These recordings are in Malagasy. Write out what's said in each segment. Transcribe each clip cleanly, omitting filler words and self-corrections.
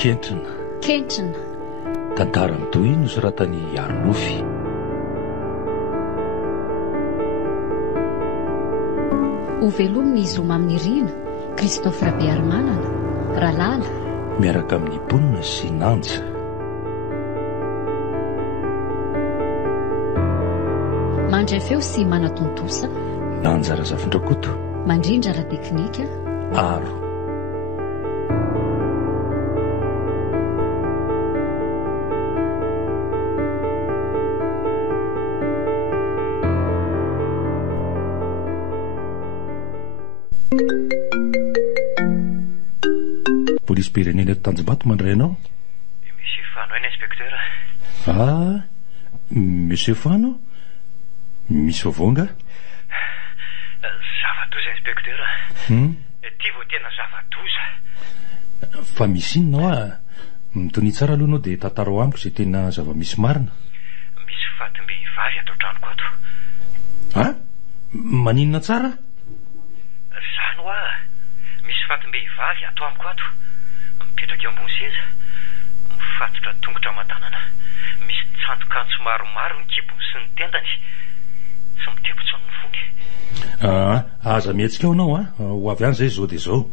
Kentrina. Kentrina. Tantara mitohy nosoratany Arnofy. Ho velomin'ny izoma amin'ny rina Christophe Rabearmanana, Ralala miaraka amin'ny Ponina sy Nanja. Mandray feo sy manatontosa Nanja Razafindrakoto, mandrindra la teknika Aro. Polisy pirenena eto Tanjombato mandray anao? Monsieur Fano eny inspecteur. Monsieur Fano? Misy vaovonga? Zava-doza inspecteur. Ty vao tena zava-doza. Fa misy inona mitony tsara aloha anao dia tantara ho amiko izay tena zava-misy marina. Misy fatim-behivavy ato tranoko ato. Maninona tsara? Zany hoa misy fatim-behivavy ato amiko ato. Mipetraka eo ambony seza, mifatotra tongotra aman-tanana, misy tsanto-kantso maromaro ny kibony sy ny tendany. Tsy mitebo tsony ny vony. Aza mihetsika ao anao ho avy any zay zao dia zao.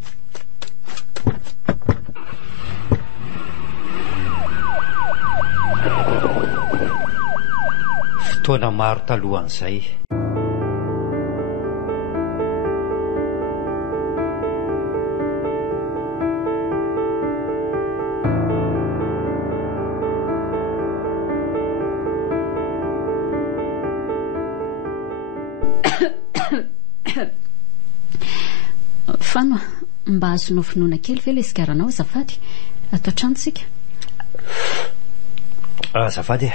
Fotoana maro talohan'izay. Fano, mba azonao finoana kely ve ilay sigaranao azafady? Atao trantsika. Azafady,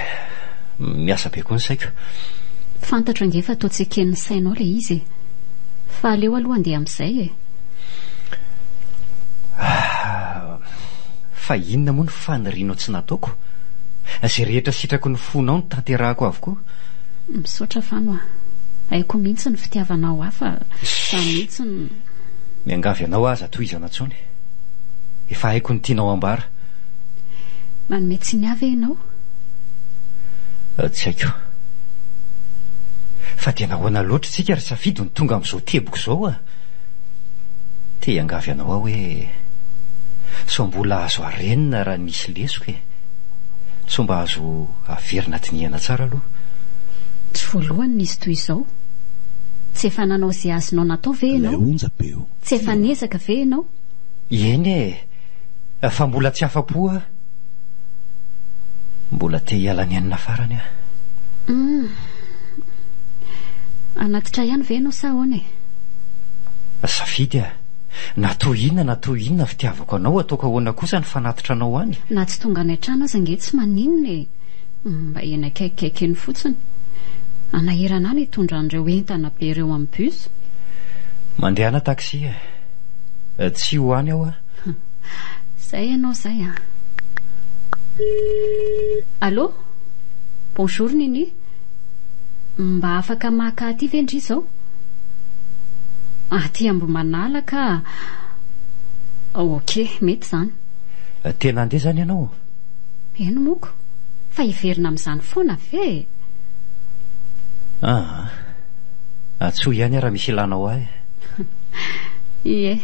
miasa be koa ny saiko. Fantatra nge fa ataotsika ken'ny sainao ilay izy. Fa aleo aloha andeha amin'izay Fa inona moa ny fanirianao tsy nataoko? Izay rehetra sitrako ny fonao ny tanterahako avokoa. Misaotra Fano haiko mihitsy ny fitiavanao hafa sa mihitsy ny... Miangavy anao aza tohizana tsony. Efa haiko ny tianao ambara. Manome tsy ny avy ianao? Tsy haiko. Fa tena hoana loatra tsika ry safidy ny tonga amin'izao teboko izao Te hiangavy anao aho hoe sao mbola azo arenina raha misy lesoko sao mba azo averina tinihana tsara aloha. Tsy voalohany nisy toy izao. Tsy efa nanao izay azonao natao ve ianao? Tsy efa nezaka ve ianao? Eny fa mbola tsy afa-po mbola te hiala ny anina farany Anatitra ihany ve ianao sa ahoana Safidy na toy inona fitiavako anao ataoko ahoana kosa ny fanatitra anao any. Na tsy tonga any an-trano aza nge tsy maninona mba ena kaikaiky fotsiny. Anahirana ny hitondran'ireo entana be ireo amin'ny bus. Mandehana taxi tsy ho any aho Zay ianao zay Allô? Bonjour Nini. Mba afaka maka aty ve ndry zao? Aty Ambohimanala ka. Ok, mety zany. Tena andeha zany ianao? Eno moko. Fa hiverina amin'izany foana ve? Atsoa ihany raha misy ilanao ahy. Ie.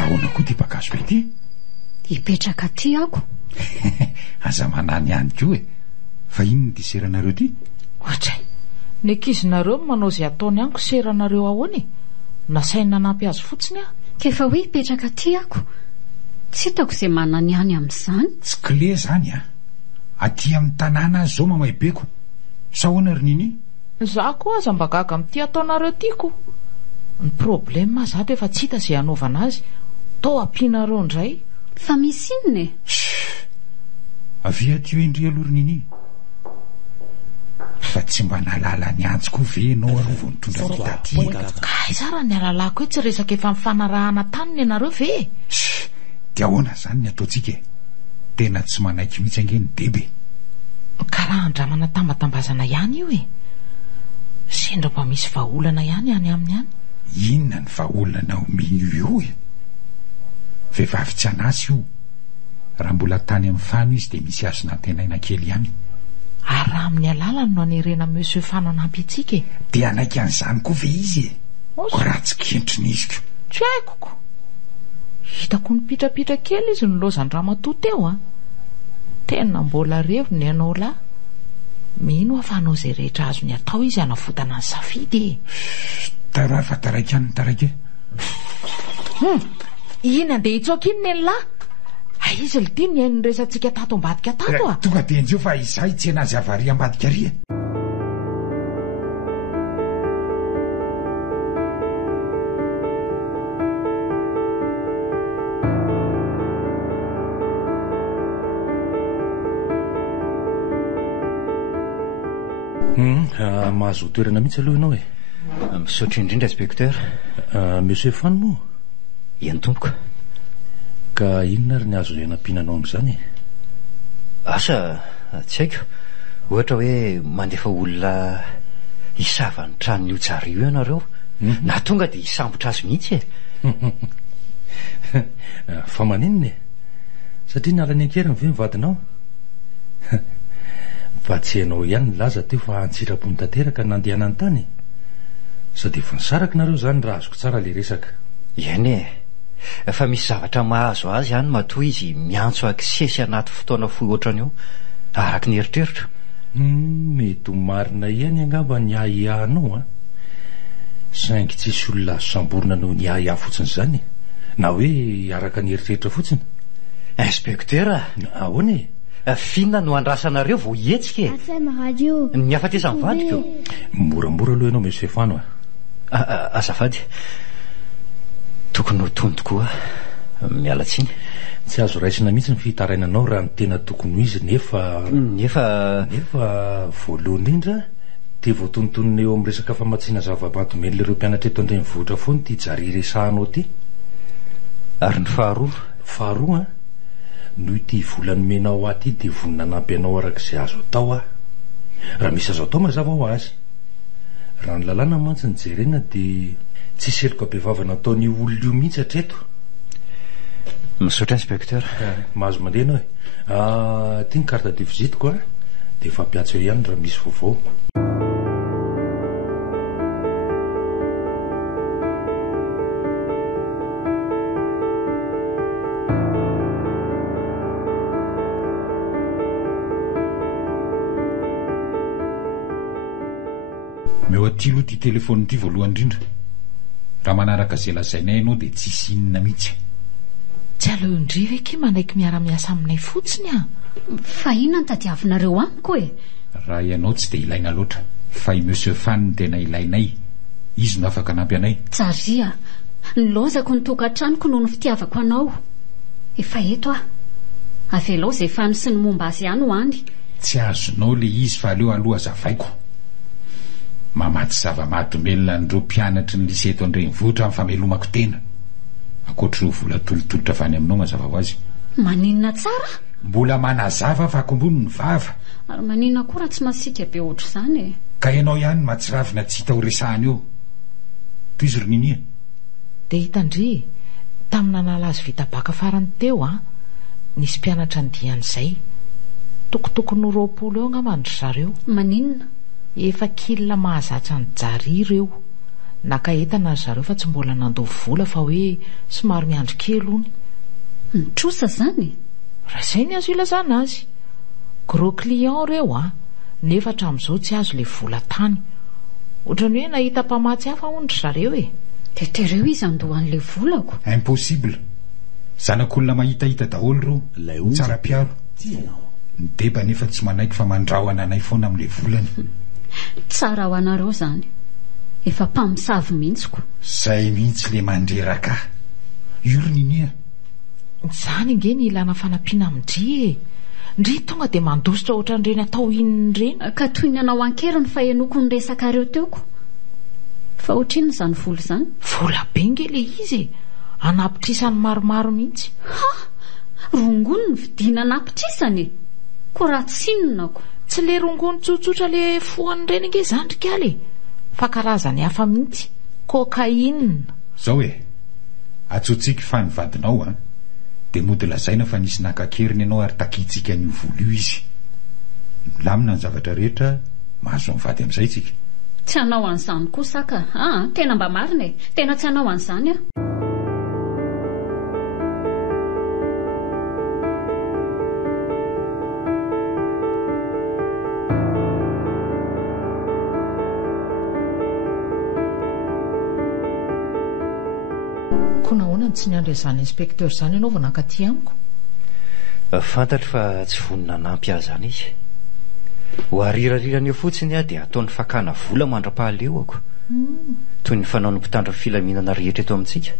Ahoana koa ty bagazo be ty? Hipetraka ty ako. Aza manany ihany koa Fa inona ty seranareo ty? Ohatray, ny ankizinareo manao izay ataony aniko seranareo ahoany? Nasaina nanampy azy fotsiny Kefa hoe hipetraka ty ako. Tsy hitako izay manany ihany amin'izany. Tsy clé zany aty amin'ny tanàna azy zao mamaybeko. Sa ahoana ry Nini? Za koa aza mba gaga amin'ity ataonareo tiako. Ny problema zato efa tsy hita izay hanaovana azy. Tao ampianareo indray. Fa misy inona Avia ty endry aloha ry Nini. Fa tsy mba nalala ny antsy koa ve ianao aloha vao nitondra ty. Ka izara ny alalako hoe tsy resaka efa mifanarahana taniny ianareo ve? dia ahoana zany ny ataontsika? Tena tsy manaiky mihitsy ange ny debe. Karaha andramana tambatambazana ihany io e. Sendra mba misy vahaolana ihany any aminy any. Inona ny vahaolana omeny io e? Vehivavy tsy anasy io. Raha mbola tany amin'ny fano izy dia misy azona antenaina kely ihany. Ary raha amin'ny alalany no anerena monsieur Fano anampy itsika e. Dia anaiky an'izany koa ve izy e? Ko raha tsy kentriny izy ko. Tsy haikoko. Hitako nipitrapitra kely izy nilozan-dramatoa teo a. Tena mbola revony ianao lahy. Mino afanao izay rehetra azony atao izy hanafotana ny safidy e. Tarafa taraiky any taraiky e. Iny andeha hitsoaka iny ny lahy. Aizy lidiny ny hainy resantsika tato ambadika tato a. Tonga dia injeo fa izahay tsy enazy avary ambadika ary e. Mahazo toerana mihitsy aloha ianao e. Misaotra indrindra inspecteur. Monsieur Fano moa? Eny tompoko. Ka inona ary ny azo ianam-pihinanao amin'izany? Asa tsy haiko. Ohatra hoe mandefa olona hisava ny tranony io tsara io ianareo. Na tonga dia hisambotra azy mihitsy e. Fa maninona e? Satria nalany ankeriny ve mivadinao? Fa tsy hainao ihany laza teo fa antsirapony tanteraka nandehanany tany. Sady efa nisaraka nareo zany raha azoko tsara le resaka. Eny e. Fa misy zavatra mahazo azy hany matoa izy miantso akisesy anaty fotoana fohy ohatran'io araka ny eritreritro. Mety ho marina ihany angamba ny ahiahanao a. Saingy tsisy olona azo samborina noho ny ahiaha fotsiny zany. Na hoe araka ny eritreritra fotsiny. Inspecteur, ahoana e? Finna no andrasanareo vao hietsika e. Asana radio. Ny afatesa mivadiko. Moramora aloha ianao monsieur Fano a. Azafady. Tokony ho tony tokoa. Miala tsiny. Tsy azo raisina mihitsy ny fitarainanao raha ny tena tokony ho izy nefa voalohany indrindra dia voatonontonona eo amin'ny resaka famatsiana zava-bato men'ilay mpianatra eto an-drenivohitra foana ty jary resahanao ty. Ary ny faharoa noho ity volany menao aty dia vonina nampy anao arak'izay azo atao a. Raha misy azo atao mazava ho azy. Raha ny lalàna mantsy ny jerena dia tsy seloka bevavana ataon'io olona io mihitsy hatreto. Misaotra inspecteur. Mahazo mandeha ianao e. Ty ny carte de visite koa dia fampiatso eo ihany raha misy vaovao. Meo aty aloha ty telefony ity voalohany indrindra. Raha manaraka izay lazainay ianao dia tsisy inona mihitsy. Tsy aleo indriva eke manaiky miara-miasa aminay fotsiny a. Fa inona ny tadiavinareo amiko e? Raha ianao tsy dia ilaina loatra. Fa i monsieur Fano no tena ilainay. Izy no afaka nampy anay. Tsaria, nilozako ny tokantranoko noho ny fitiavako anao. Efa eto a. Avelao izay Fano sy ny momba azy ihany ho any. Tsy azonao le izy fa aleo aloha azavaiko. Mamaty zava-mahadomelona n'ireo mpianatra ny lycée eto an-drenivohitra amin'ny famelomako tena. Ankoatr'ireo vola tolotolotra avy any aminao mazava ho azy. Maninona tsara? Mbola manazava fa akombony ny vava. Ary maninona koa raha tsy masika be ohatr' izany e? Ka ianao ihany matsiravina tsy hita ho resahana eo. Toy izy roninia. Dia hitandry, tamina nalazy vita baka farany teo a, nisy mpianatra ny dian'izay. Tokotokony ho 20 eo angamba ny zareo. Maninona? Efa kilina mahazatra ny jary ireo. Naka entana ry zareo fa tsy mbola nandovy vola fa hoe somary miandro kely ony. Mitrosa zany? Raha izay ny azo ilazana azy. Gros client reo a, nefa hatramin'izao tsy azo le vola tany. Ohatrany hoe nahita mpamatsy hafa ondry zareo e. Tetereo izy andohan'le volako. Impossible. Zanak'olona mahitahita daholo reo. Tsara piaro. Ny deba nefa tsy manaiky fa mandrahona anay foana amin'le volany. Tsara ho anareo zany. Efa mpamosavy mihitsiko. Zay mihitsy le mandreraka. Io roninia. Zany nge ny ilana fanampiana amindry e. Ndry tonga dia mandositra ohatran'ireny atao inony ireny. Ka toy ny anao ankeriny fa enoko ny resakareo teoko. Fa ohatrin'ny zany vola zany? Vola be nge le izy e. Anapitrisany maromaro mihitsy. Ha! rongony ny vidiana napitrisany ko raha tsinonako. Tsy le rongony tsotsotra le foany reny nge zandrikaly fa karazany hafa mihitsy kokaina. Zao hoe atsotsiky fa ny vadinao a dia mody lazaina fa nisy nakakeriny ianao ary takitsika n'io volo io izy. Milamina ny zavatra rehetra mahazo mivady amin'izay tsika. Tsy hanao an'izany kosa ka. Tena mba marina e, tena tsy hanao an'izany a. Ko nahoana tsy niandry izany inspekteur izany ianao vao nankaty amiko? Fantatro fa tsy vonina nampy azy zany izy. Ho arirarirany eo fotsiny a dia ataony fakana vola mandra-pahaleoako toy ny fanao ny mpitandro filaminana rehetra eto amintsika.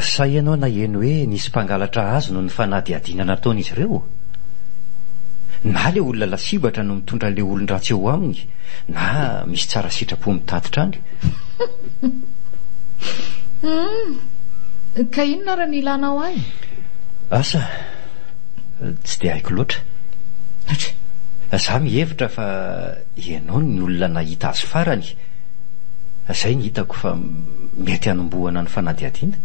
Say ianao na eno hoe nisy mpangalatra azy no ny fanadiadinana nataon'izy ireo, na le olona lasibatra no mitondra le olon-dratsy eo aminy, na misy tsara sitrapo mitatitra any. Ka inona raha ny ilanao ahy? Asa tsy dia haiko loatra. Za mihevitra fa ianao ny olona nahita azy farany. Zay ny hitako fa mety hanombohana ny fanadiadiana.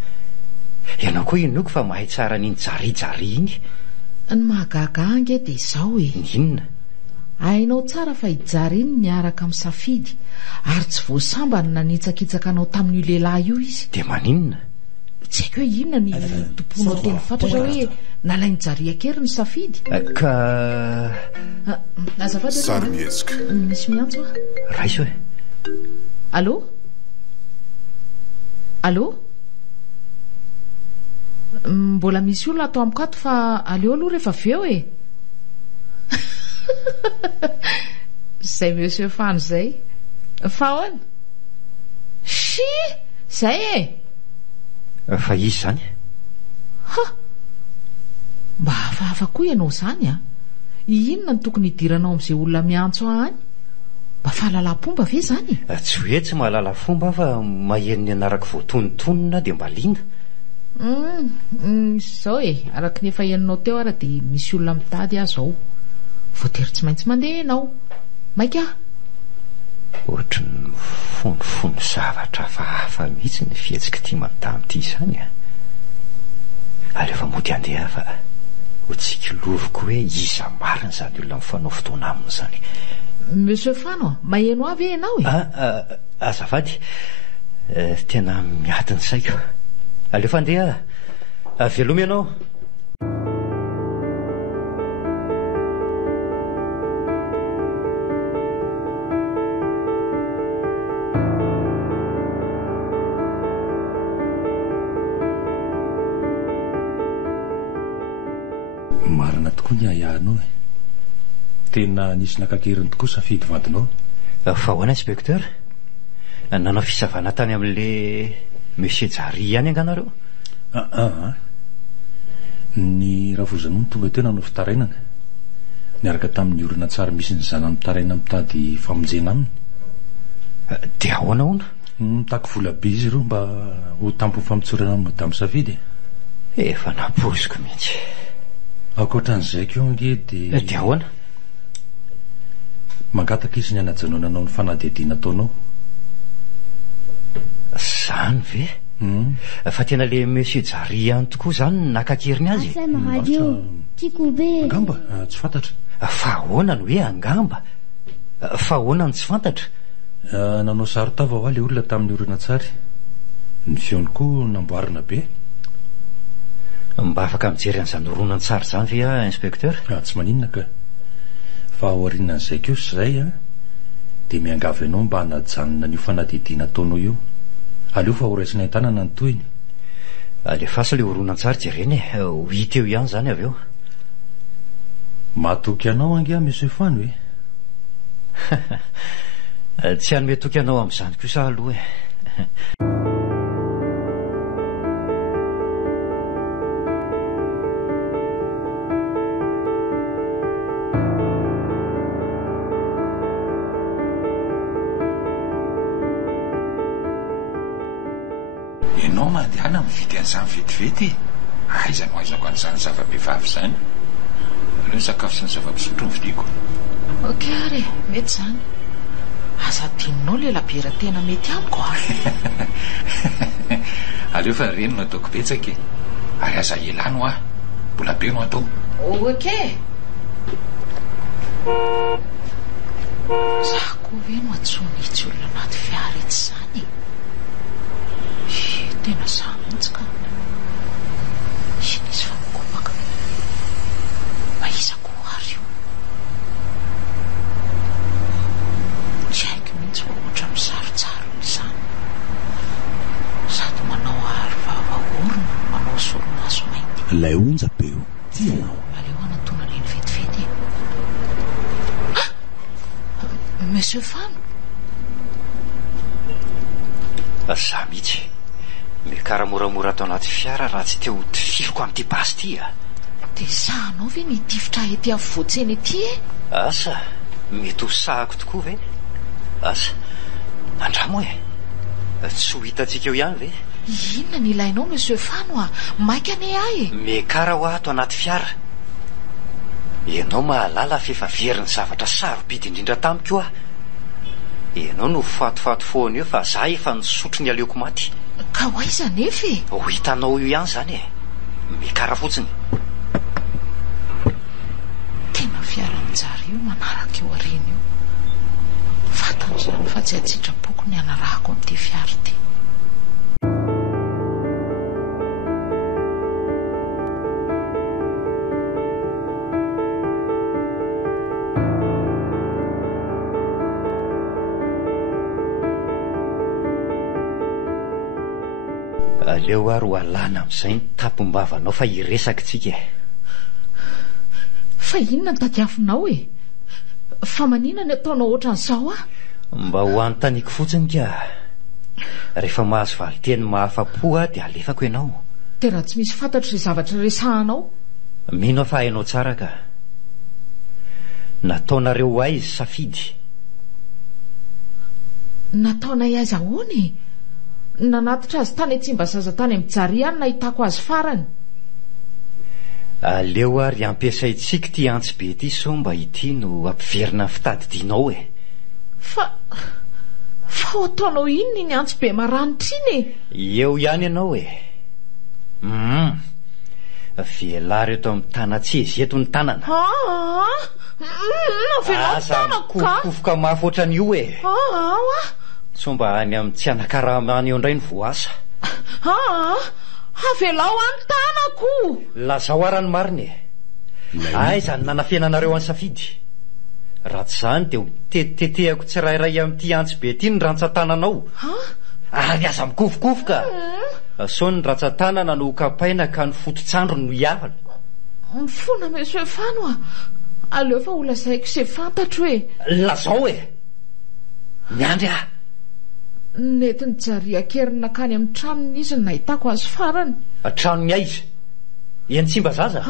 Ianao koa inoko fa mahay tsara n'iny jarijary iny. Ny mahagaga ange dia izao e. Inona? Hainao tsara fa hijary iny niaraka amin'ny safidy ary tsy voasambany nanitsakitsaka anao tamin'io lehilahy io izy. Dia maninona? Tsy haiko hoe inona ny tomponao teny fantatra hoe nalainy jariakery ny safidy. Ka Sarmiesika. Misy miantso a? Raiso e. Allô? Allô? Mbola misy olona atao amiko ato fa aleo aloha rehefa avy eo e. Zay monsieur Fan zay. Fahoana? Si, zay e. Fa izy zany? Ha! Mba hafahafa koa ianao zany a. Inona ny tokony hidiranao amin'izay olona miantso any? Mba fahalalam-pomba ve zany? Tsy hoe tsy mahalala fomba fa maheno ny anarako voatonontonona dia mba liana. Zao e, araka ny efa henonao teo ara dia misy olona mitady aho zao. Voatery tsy maintsy mandeha ianao. Maika? Ohatra ny fonofony zavatra hafahafa mihitsy ny fihetsika ity manontany ity izany a. Alefa mody andeha fa ho tsikiloviko hoe iza marina izany olona mifanao fotoana aminy izany. Monsieur Fano, maheno avy ianao e? Azafady, tena miady ny saiko. Alefa andeha, veloma ianao. Marina tokoa ny ahiahanao e. Tena nisy nakakeriny tokoa safidy vadinao. Fa hoana inspekteur? Nanao fisavana tany amin'le monsieur Jary any anganareo? Ny ravozanao ny tonga tena no fitarainana niaraka tamin'ny orina tsara misy ny zanany mitaraina mitady famonjena aminy. Dia ahoana ona? Mitako vola be izy ireo mba ho tampony famitsorana amin'ny madamo safidy. Efa napoziko mihitsy. Ankoatran'izay keo nge dia ahoana? mangataka izy ny anajanonanao ny fanadihadiana ataonao. Zany ve? Fa tena le monsieur Jary any tokoa zany nakakeriny azy. Angamba tsy fantatra. Fa ahoana no hoe angamba? Fa ahoana ny tsy fantatra? Nanao saritava ho aho le olona tamin'ny orina tsary. Ny feony koa namboarina be. Mba afaka mijery an'izany horonany tsara zany ve inspekteur? Tsy maninona ka. Fa aorianan'izay keo sy zay dia miangavy ianao mba hanajanona n'io fanadihadiana ataonao io. Aleo fa horaisina an-tanana ny toyiny. Alefasa le horonantsara jereny ho hita eo ihany zany avy eo. Mahatoky anao ange monsieur Fano e. Tsy hanome toky anao amin'izany kosa aloha e. Ianao mandehana mividy an'izany vetivety. aiza no aizako an'izany zava-behivavy zany. Aleo ny sakafo sy ny zava-pisotro ny vidiako. okey ary mety zany. Aza tininao lelabe raha tena mety amiko a. Aleo fa reny no ataoko betsaka e. Ary aza elano a, mbola be no atao. okey. Zaho koa hoe no atsony itsy olona anaty fiara itsy zany. Tena sahy mihitsy ka. Nisy fa mikopaka. Maizako ary io. Tsy haiko mihitsy fa ohatra misarotsaro izany. Sady manao aro vava orona, manao solomaso mainty. Ilay onjam-peo tianao. Aleo anatona reny vetivety. Monsieur Fano. Zaho mihitsy mikara moramora atao anaty fiara raha tsy teo tifiriko amin'ity basy ty a. Dia sahanao ve nitifitra ety afovoatseny ety e? Asa mety ho sahako tokoa ve? Asa andramo e, tsy ho hitantsika eo ihany ve? Inona ny ilainao Monsieur Fano a? Maika ane ahy e. Mikara ho ato anaty fiara. Ianao mahalala fefa veriny zavatra sarobidy indrindra tamiko a. Ianao no fatofato foana eo fa za efa nisotro ny aleoko maty. Ka ho aiza nefa e? Ho hitanao io ihany zany e. Mikara fotsiny. Tena fiara mijaly io manaraka eo areny io. Fatan'izany fa tsy atsitrapoko ny anarahako amin'ity fiara ity. Aleo ary ho alana amin'izay ny tampom-bavanao fa hiresakitsika. Fa inona ny tadiavinao e? Fa manina ny ataonao ohatran'izao a? Mba ho anontaniako fotsiny ka. Rehefa mahazo valiteny mahafa-po a dia alefako ianao. Dia raha tsy misy fantatro izay zavatra resahanao? Mino aho fa hainao tsara ka. Nataonareo aiza safidy? Nataonay aiza ahoany? Nanatitra azy tany Tsimbazaza tany amin'ny Jari any nahitako azy farany. Aleo ary ampiasaintsika ty antsy be ty so mba ity no ampiverina ny fitadidianao e. Fa ho ataonao inona ny antsy be maranitra iny e? Eo ihany ianao e. Velary eto amin'ny tanatsy eto ny tanana. Navelao tanako ka? Kofoka mafy ohatran'io e. Somba any amin'ny tsy anakarahana eo indray ny voasa. Avelao any tanako. Lazao arany mariny e. Aiza ny nanafenanareo any safidy. Raha tsy zany dia ho tetitetehako tsirairay amin'ity antsy be ty ny rantsan-tananao. Ary aza mikofokofoka. So ny rantsan-tanana no kapaina ka ny fototsandro no hiavana. Mifona Monsieur Fano a. Aleo fa ho lazaiko se fantatro e. Lazao e. Miandry a. Netiny Jari akerina nakany amin'ny tranony izy ny nahitako azy farany. Tranony aiza? Eny Tsimbazaza?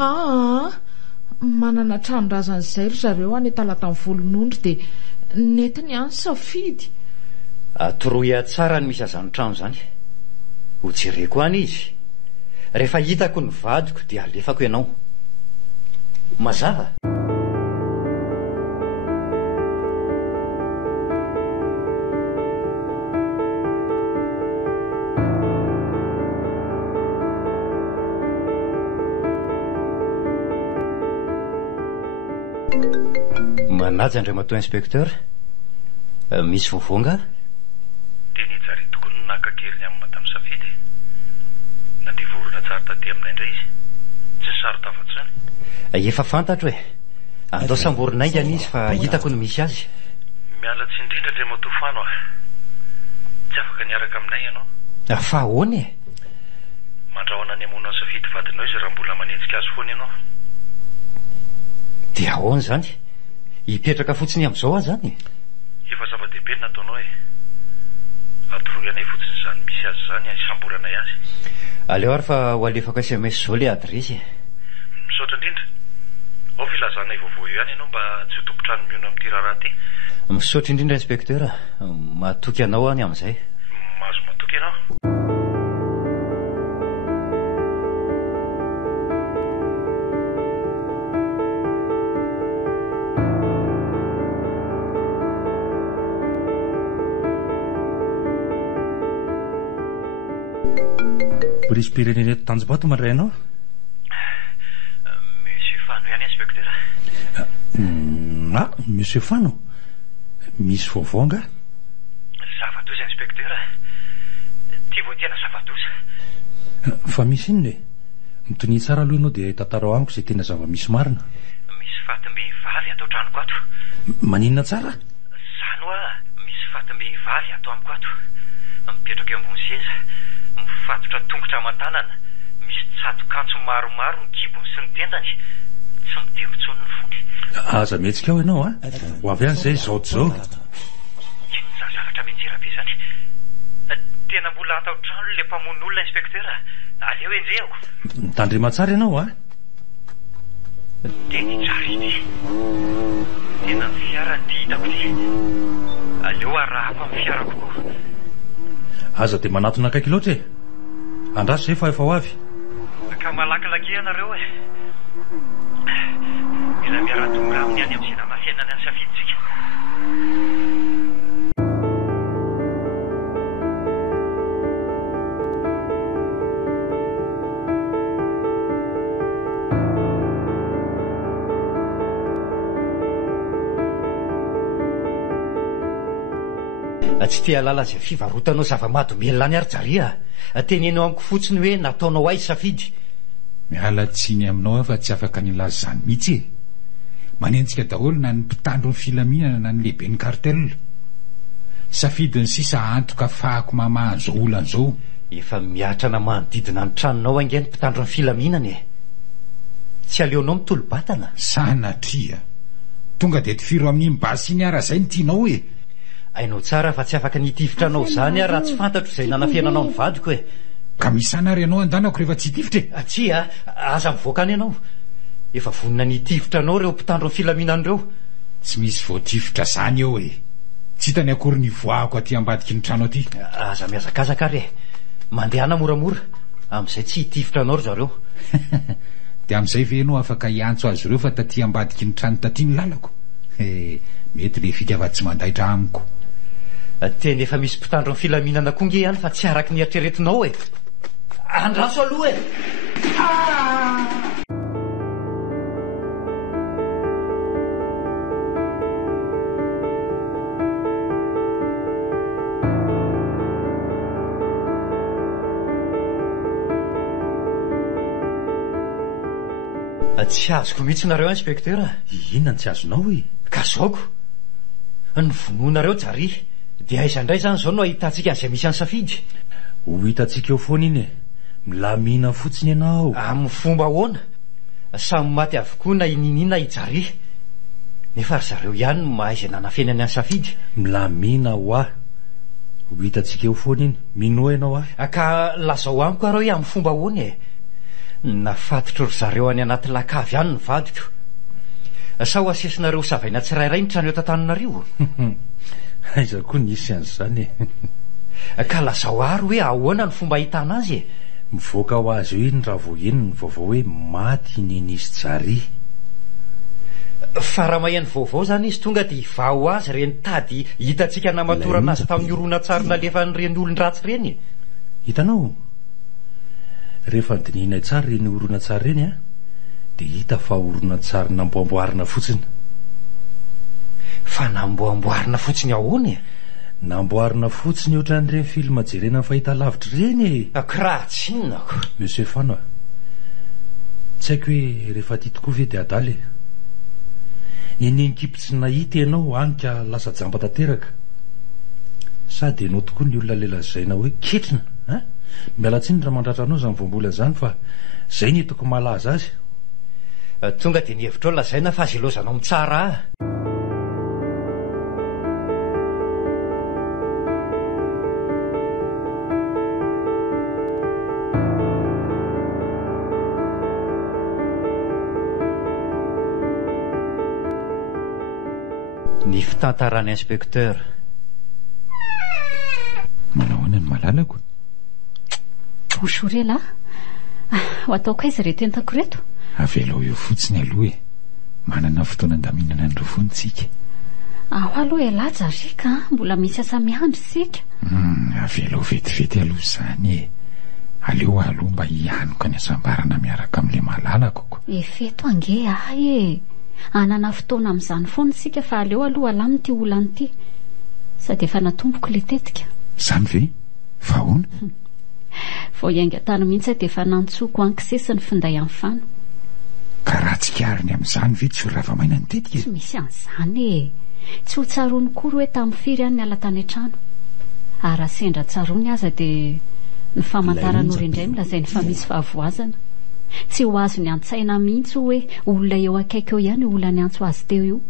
Manana tranon-drazan'izay ry zareo any talata ny volon'ondry dia netiny any safidy. Atoroy tsara ny misy azany trano zany. Ho jereko any izy. Rehefa hitako ny vadiko dia alefako ianao. Mazava? Manaja andray matoa inspekteur. Misy vovonga? Dia ny Jari tokoa no nakakeriny amin'ny madame safidy. Nandeha vorona tsara taty aminay indray izy. Tsy sarotafatsany. Efa fantatro e. Andao samborinaingana izy fa hitako ny misy azy. Miala tsy indrindra indray matoa Fano a. Tsy afaka niaraka aminay ianao. Fa ahoana e? Mandrahona ny amono ny safidy vadinao izy raha mbola manenjika azy foana ianao. Dia ahoana zany? Hipetraka fotsiny amin'izao azy zany? Efa zava-dehibe nataonao e. Atoroy anay fotsiny zany misy azy zany isamboranay azy. Aleo ary fa ho alefako SMS zao le adresy. Misaotra indrindra. Ao filazanay vaovao io ihany ianao mba tsy ho tompotrano miono amin'ity raharaha ty. Misaotra indrindra inspekteur. Matoky anao any amin'izay. Mahazo matoky ianao. polisy-pirenena eto Tanjombato mandray ianao? Monsieur Fano ihany inspecteur. Monsieur Fano, misy vaovao nga? Zava-doza inspecteur. Tia voatiana zava-doza. Fa misy inona e? Mitonia tsara aloha ianao dia tantarao amiko izay tena zava-misy marina. Misy fatim-behivavy atao tranoko ato. Maninona tsara? Zany hoa misy fatim-behivavy atao amiko ato. Mipetraka eo ambony seza, mifatotra tongotra aman-tanana, misy tsatokantsy maromaro ny kibony sy ny tendany. Tsy mitebo intsony ny fony. Aza mihetsika ao ianao, ho avy any izay zao. Inona zavatra menjera be zany? Tena mbola atao trano le mpamono olona inspecteur. Aleo enjehako. Mitandrema tsara ianao, Teny tsara ity. Tena ny fiara ty hitako ty. Aleo arahako amin'ny fiarako koa. Aza dia manatona akaiky loatra e. Andraso zay fa efa ho avy. Ka malakilaky ianareo e. Mila miara-tonga aminy any amin'ny sinama fiainana ny safiditsika. Tsy tia lala izay fivarotanao zava-mahadomelona any ary jaria. Tenenao amiko fotsiny hoe nataonao aiza safidy. Miala tsiny aminao fa tsy afaka nilaza izany mihitsy e. Manenjika daholo na ny mpitandro ny filaminana na ny lehibe ny kartel. Safidy ny sisa antoka fahako mamaha an'izao olan'izao. Efa miatrana manodidina ny tranonao aingeny mpitandro ny filaminana e. Tsy aleonao mitolo-batana. Sanatria tonga dia tifiro amin'ny mbasiny ara izay ny tianao e. Ainao tsara fa tsy afaka nitifitranao izany raha tsy fantatro izay nanafiananao ny vadiko e. Ka misana ary ianao andanako rehefa tsy hitifitra e. Atsia, aza mivoaka any ianao. Efa vonina nitifitranao reo mpitandro ny filaminan'ireo. Tsy misy voatifitra izany eo e. Tsy hitany akory ny voako aty ambadiky ny trano aty. Aza miazakazaka ary e. Mandehana moramora. Amin'izay tsy hitifitranao ry zareo. Dia amin'izay ve ianao afaka hiantso azy ireo fa taty ambadiky ny trano taty ny lalako? Mety le fitiava tsy mandahitra amiko. Teny efa misy mpitandro ny filaminana konge ihany fa tsy araky ny eritreretinao e. Andraso aloha e. Tsy azoko mihitsy nareo inspecteur. Inona tsy azonao e? Ka zaoko ny vononareo jary dia aiza indray zany zao no ahitantsika an'izay misy any safidy. Ho hitantsika eo foana iny e. Milamina fotsiny ianao. Amin'ny fomba ahoana? Samy maty avokoa na ininina ijary. Nefa ry zareo ihany no mahay izay nanafenany any safidy. Milamina ho aho. Ho hitantsika eo foana iny. Mino ianao Ka lazao amiko areo amin'ny fomba ahoana e. Nafatotro ry zareo any anaty lakavy any ny vadiko. Sa ho asesinareo savaina tsirairay ny trano eto Antananarivo? Aiza koa nisy an'izany e. Ka lazao ary hoe ahoana ny fomba ahitana azy e. Mivoaka ho azy eo iny raha vo eny ny vaovao hoe maty ninisy jary. Fa raha maheno vaovao zany izy tonga dia hiva ho azy reny tady hitantsika namatorana azy tamin'ny oronan-tsary nalefa n'ireny olon-dratsy reny. Hitanao, rehefa ndiniana tsara reny oronan-tsary reny dia hita fa oronan-tsary namboamboarina fotsiny. Fa namboamboarina fotsiny ahoana e? Namboarina fotsiny ohatran'ireny filma jerena ny fahitalavitra reny e. Raha tsy inonako. Monsieur Fano, tsy haiko hoe rehefa ty tokoa ve dia adaly e. Nininkipo tsy nahita ianao anka lasa jamba tanteraka. Sady ianao tokoa ny olona lelazaina hoe ketrina. Miala tsiny raha mandratra anao izany voambola izany fa izay ny hitako malaza azy. Tonga dia ny hevitra eo lazaina fa azy ilozanao mitsara. Ny fitantarany inspecteur. Manahoana ny malalako? Osorela ho ataoko aiza reto entako reto? Avelao eo fotsiny aloha e. Manana fotoana andaminana andro fontsika. Aho aloha elaja rika, mbola misy asa miandry sika. Avelao vetivety aloha izany e. aleo aloha mba hianoka ny asambarana miaraka amin'le malalakoko. Efeto ange ahy anana fotoana amin'izany foana isika fa aleo aloha alamy ty olany ty sady efa natomboko le tetika. Zany ve vahoana? Vao iainga tany mihitsy dia efa nantsoko ankisesy ny finday amin'ny fano. Ka raha tsikariny amin'izany ve tsy ho rava-maina ny tetika? Tsy misy an'izany tsy ho tsarony kory hoe tamin'ny firy any niala tany an-trano. Ary raha sendra tsarony aza dia ny famantaran'ora indray milazainy fa misy fahavoazana. Tsy ho azo ny antsaina mihitsy hoe olona eo akaiky eo ihany olona ny antso azy teo io.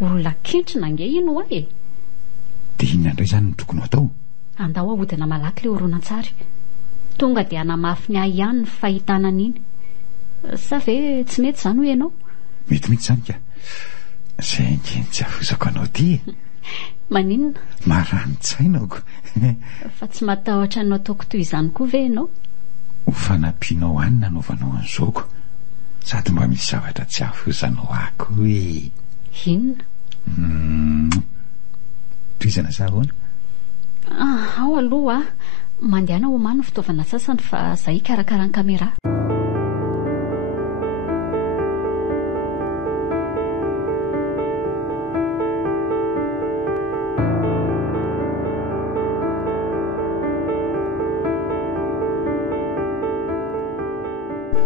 Olona kentrina ange ino hoe. Dia inona indray izany no tokony atao? Andao ahodina malaky le horonan-tsary. Tonga dia hanamafy ny ahy ihany ny fahitana an'iny. Sa ve tsy mety izany ho ianao? Mety mihitsy izany ka. Izay ankeny tsy afosako anao ty. Maninona? Marani-tsainako. Fa tsy matahotra anao ataoko toy izany koa ve ianao? Ho fanampianao any nanaovanao an'izao ko. Sady mba misy zavatra tsy afosanao ako hoe. Inona? Toizana sa ahoana? Ao aloha mandehana homany ny fitaovana sasany fa zahay karakara ny kamera.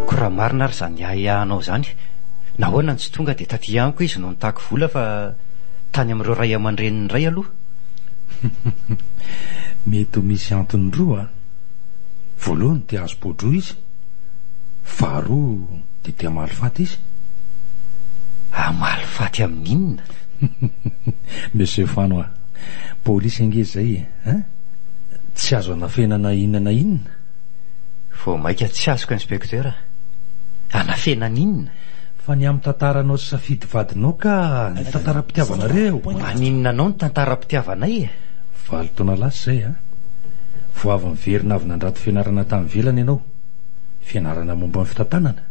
Koraha marina ary izany ahiahanao zany. Nahoana ny tsy tonga dia taty ihany izy no nitako vola fa tany amin'ireo ray aman-dreniny ray aloha. Mety ho misy antony roa. Voalohany dia azo podro izy, faharoa dia tia malifaty izy. Malifaty amin'inona? Monsieur Fanoa, polisy ange zay tsy azo anafenana inona na inona. Vao maika tsy azoko inspektera. Anafenan'inona? Fa ny amin'ny tantaranao sy safidy vadinao ka ny tantaram-pitiavanareo. Aninona anao ny tantaram-pitiavanay? 7 taona lasa zay vao avy miverina avy nandrato fianarana tamin'ny velany ianao, fianarana momba ny fitantanana,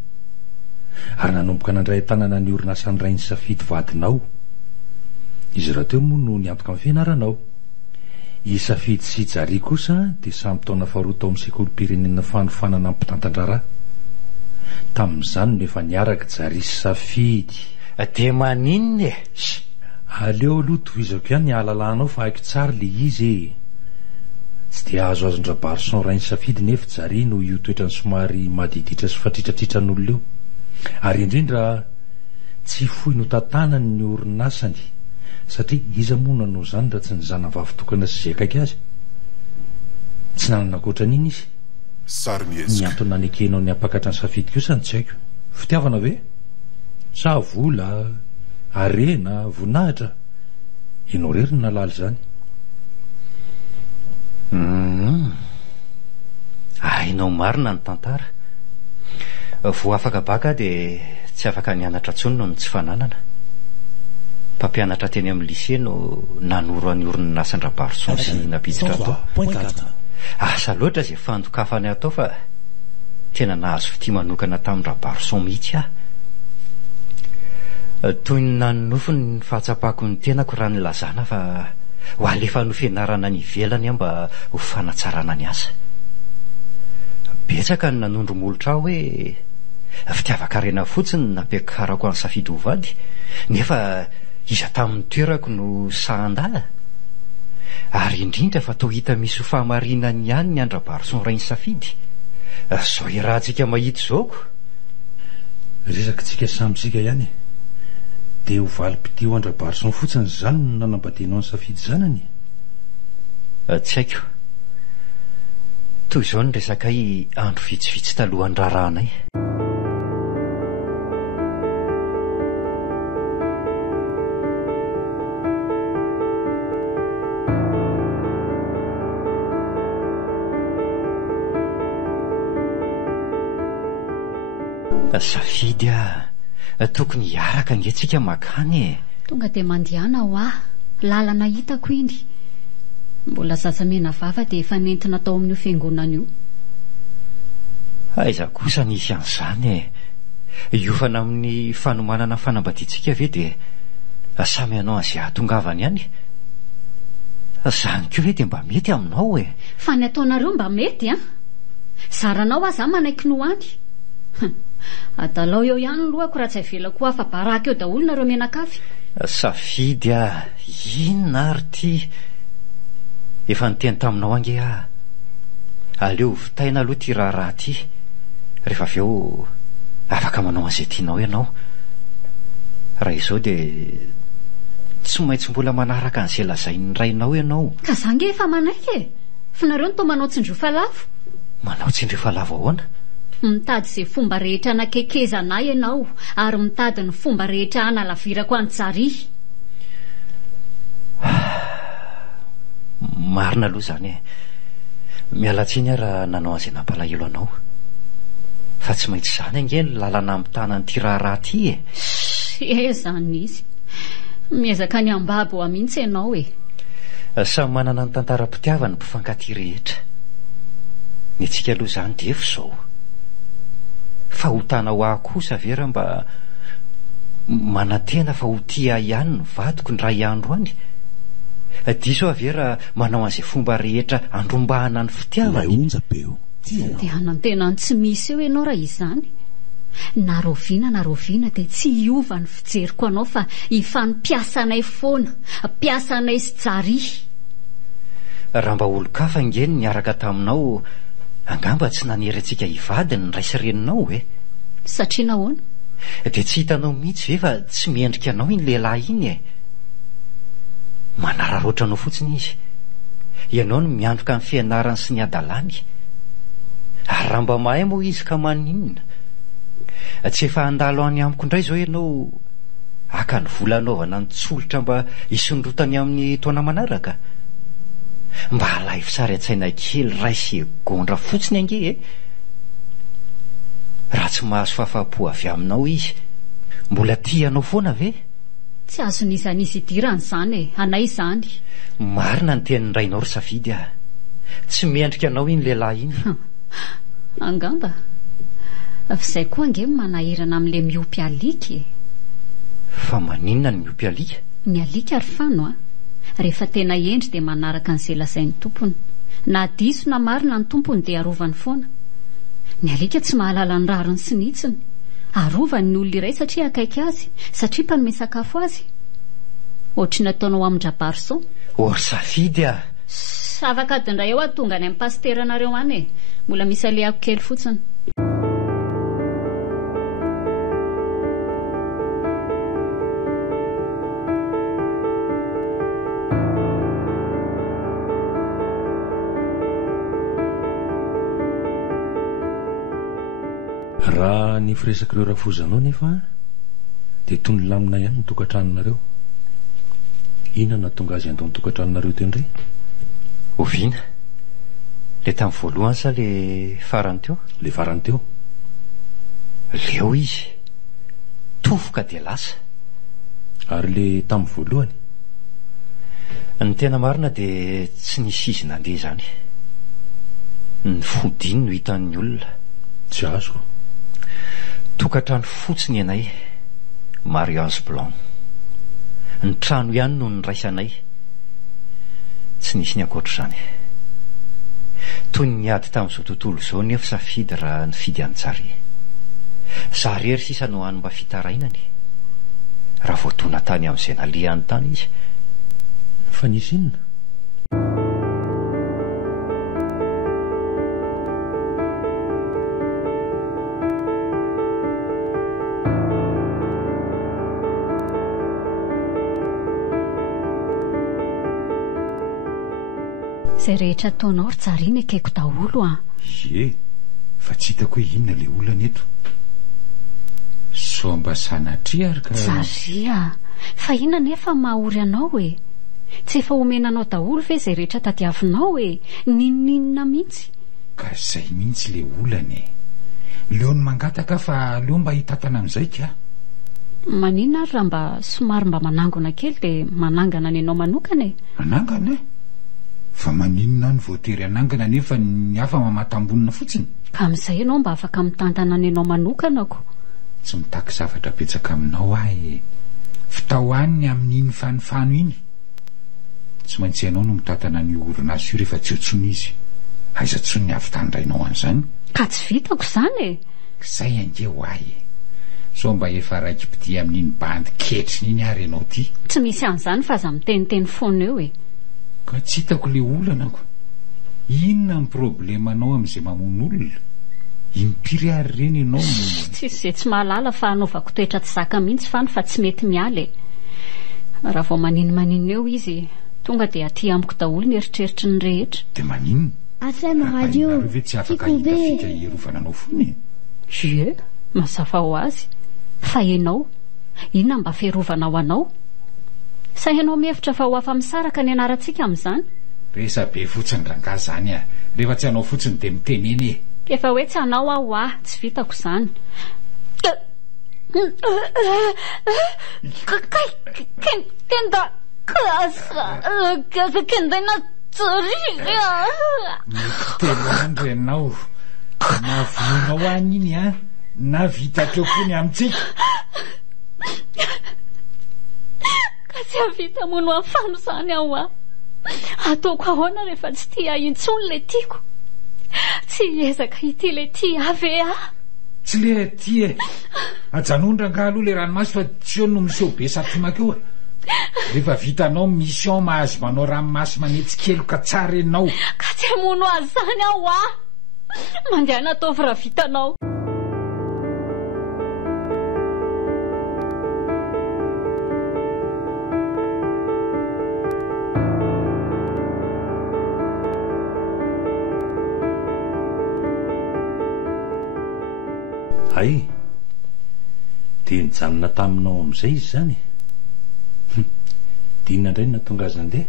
ary nanomboka nandray tanana ny orinasany ray ny safidy vadinao. Izy raha teo moa no niantoka amin'ny fianaranao. I safidy sy jari kosa dia samy taona faharoa tao amin'ny sekolim-pirenena fanofanana ampitantandrara. Tamin'izany no efa niaraka jari sy safidy. Dia maninona e? Aleo aloha tohizako ihany ny ahalalanao fa haiko tsara le izy. Tsy dia azo azon-drabarison ray ny safidy nefa jari no io toetrany somary madiditra sy fatritratritra n'olona eo. Ary indrindra tsy fohy no tantanany ny orinasany, satria iza moa nanao izany raha tsy ny zanavavy-tokana sy izay akaiky azy. Tsy nanana ankoatran'iny izy. Ny antony nanekenao ny apakatra ny safidy kosa ny tsy haiko. Fitiavana ve? Sa vola, arena, voninahitra? Ianao rery ny nalala izany. Hainao marina ny tantara. Vao afaka baka dia tsy afaka nianatra intsony noho ny tsy fananana. Mpampianatra teny amin'ny lycée no nanoro any orinasan-drabarison sy napiditra atao. Asa loatra izay fandokafany atao fa tena nahazo fitia manokana tamin'ny rabarison mihitsy aho. Toy ny nanonofo ny fahatsapako ny tenako raha ny lazana fa ho alefa no fianarana ny ivelany mba ho fanatsarana ny asa. Betsaka ny nanondro molotra aho hoe fitiavaka rena fotsiny nampiakarako any safidy ho vady, nefa iza tamin'ny toerako no sahandala. Ary indrindra fa toa hita misy ho fahamarinany ihany ny andrabarison ray ny safidy. Zao irahantsika mahita izao ko. Resakitsika samitsika ihany. Dia ho valim-pitio andrabarison fotsiny izany no nanambadianao ny safidy zanany? Tsy haiko. Toy izao ny resakay andro vitsivitsy talohan'ny raranay. Safidy tokony hiaraka angentsika makany. Tonga dia mandehana ho lalana hitako iny. Mbola zazamena vava dia efa nentina tao amin'io fiangonana io. Aiza kosa nisy an'izany hiofana amin'ny fanomanana fanambadiantsika ve dia samy anao an'izay ahatongavany ihany. Zany koa ve dia mba mety aminao Fa ny ataonareo mba mety zaranao aza manaiky no any adalao eo ihany ny lohako raha tsy avelako afa baraka eo daholo nareo menakafy. Safidy inona ary ty efa niteny taminao ange aleo vitaina aloha ty raharaha ty rehefa avy eo afaka manao an'izay tianao ianao. Raha izao dia tsy maintsy mbola manaraka an'izay lazain'ny rainao ianao. Ka zange efa manaiky fa nareo nitao manao tsindrofa lavo. Manao tsindrofa lavo ahoana? Mitady izay fomba rehetra anakekezanay ianao ary mitady ny fomba rehetra analavirako an-tsary. Marina aloha zany mialatsiny raha nanao an'izay nampalahelo anao fa tsy maintsy zany ange ny lalana amin'ny tanan'ity raharaha ty zany izy miezaka ny ambabo ho mihitsy ianao samy manana ny tantaram-pitiavany mpifankaty rehetra. Ny antsika aloha zany dia efa izao fa ho tanao aho kosa vera mba manantena fa ho tia ihany ny vadiko ny ray andro any. Diso avera manao an'izay fomba rehetra andrombahana ny fitiavany. Onjapeo dia hanantena tsy misy eo ianao raha izany. Naroviana dia tsy hiova ny fijeriko anao fa ifampiasanay foana, piasanay sy tsary. Raha mba olo-kafa ngeny niaraka taminao angamba tsy nanery antsika hivady ny ray sy reninao satria nahoana? Dia tsy hitanao mihitsy ve fa tsy miendrika anao iny lehilahy iny manararoatra anao fotsiny izy. Ianao no miantoka amin'ny fianarany sy ny adalany. Ary raha mba mahay moa izy ka maninona tsy efa handalo any amiko indray zao ianao aka ny vola anaovana ny tsolotra mba hisondrotany amin'ny taona manaraka. Mba halay fisary an-tsaina kely ray sy gondra fotsiny ange raha tsy mahazo fahafapo avy aminao izy mbola tianao foana ve? Tsy azon'izany izy idirany zany anay zany. Marina ny tenin'ny rainao ry safidy tsy miendrika anao iny lehilahy iny. Angamba f'izay koa ange manahirana amin'ilay miopy aliky. Fa maninona ny miopy alika? Ny alika ary fano rehefa tena endry dia manaraka an'izay lazain'ny tompony. Na diso na marina ny tompony dia arovany foana. Ny alika tsy mahalala ny rariny sy nitsiny. Arovany ny olona iray satria akaiky azy, satria mpanome sakafo azy. Ohatry nataonao amin-drabarison. Ory safidy afaka adindray eo tonga any amin'ny pasteranareo any mbola misy alehako kely fotsiny. Raha ny firesaka ireo rafozanao nefa dia toy ny lamina ihany ny tokantranonareo. Inona tonga azy andao ny tokantranonareo tendry? Oviana le tamin'ny voalohany sa le farany teo? Le farany teo. Leo izy tofoka dia lasa. Ary le tamin'ny voalohany? Ny tena marina dia tsy nisy izy nandeha zany. Ny fodiny no hitan'ny olona. Tsy azoko. Tokantrano fotsiny ianay, mariage blanc. Ny trano ihany no niraisanay. Tsy nisy ny ankoatr'izany. Toy ny niady tamin'izao tontolo izao nefa safidy raha nifidy an-tsary. Za rery sisa no hany mba fitarainany. Raha voatona tany amin'izay nalehany tany izy. Fa nisy inona? Izay rehetra ataonao ry tsarina akaiky daholo fa tsy hitako hoe inona le olana eto. So mba sanatria ary Tsaria, fa inona nefa mahaory anao tsy efa omenanao daholo ve izay rehetra tadiavinao ninninona mihitsy? Ka izay mihitsy le olana leo ny mangataka fa leo mba hitatana amin'izay ka. Maninona ary raha mba somary mba manangona kely dia manangana ny anao manokana Manangana fa maninona ny voatery anangana nefa ny hafa mamatambonina fotsiny. Ka amin'izay ianao mba afaka mitantana ny anao manokanako. Tsy mitaky zavatra betsaka aminao fitahoany amin'iny fanofano iny. Tsy maintsy ianao no mitantana ny orona azy io rehefa tsy otsony izy. aiza tsony ny avy tandrainao an'izany ka tsy vitako izany e. izay ange ho ahy so mba efa raiki-pity amin'iny bandy ketriny iny ary ianao ty tsy misy an'izany fa aza miteniteny foana eo e. ka tsy hitako le olanako inona ny problemanao amin'izay mamono olona impiry ary reny ianao tsisy izay tsy mahalala fa hanaovako toetra tsy zaka mihitsy fany fa tsy mety miala e. raha vao maninona eo izy tonga dia aty amiko daholo ny eritreritry ny rehetra. dia maninona asema radio ve tsy afaka hitafika hierovana anao foany je mazava ho azy fa ianao inona mba fierovana ho anao sa ianao mihevitra fa ho afa misaraka ny anarantsika amin'izany resa be fotsiny ranga zany a rehefa tsy hanao fotsiny dia miteneny e efa hoe tsy hanao aho ah tsy vitako izany kenda kasa kendena tsoriga tenandro ianao na vonao any iny a na vitatra fony amintsika ka tsy havita mono afano izany aho a ataoko ahoana rehefa tsy tia intsony le tiako tsy ezaka hity le tia ave a tsy le tia ajanondrangah aloha le ranomasy fa tsy eo no miseho be satromakeo rehefa vitanao mission mahazo manao ranomasy manetsikeloka tsara ianao ka tsy hamono azy zany aho a mandehana ataovy raha vitanao. ay dia nijanona taminao amin'izay izy zany dinina indray ny natonga azy nandeha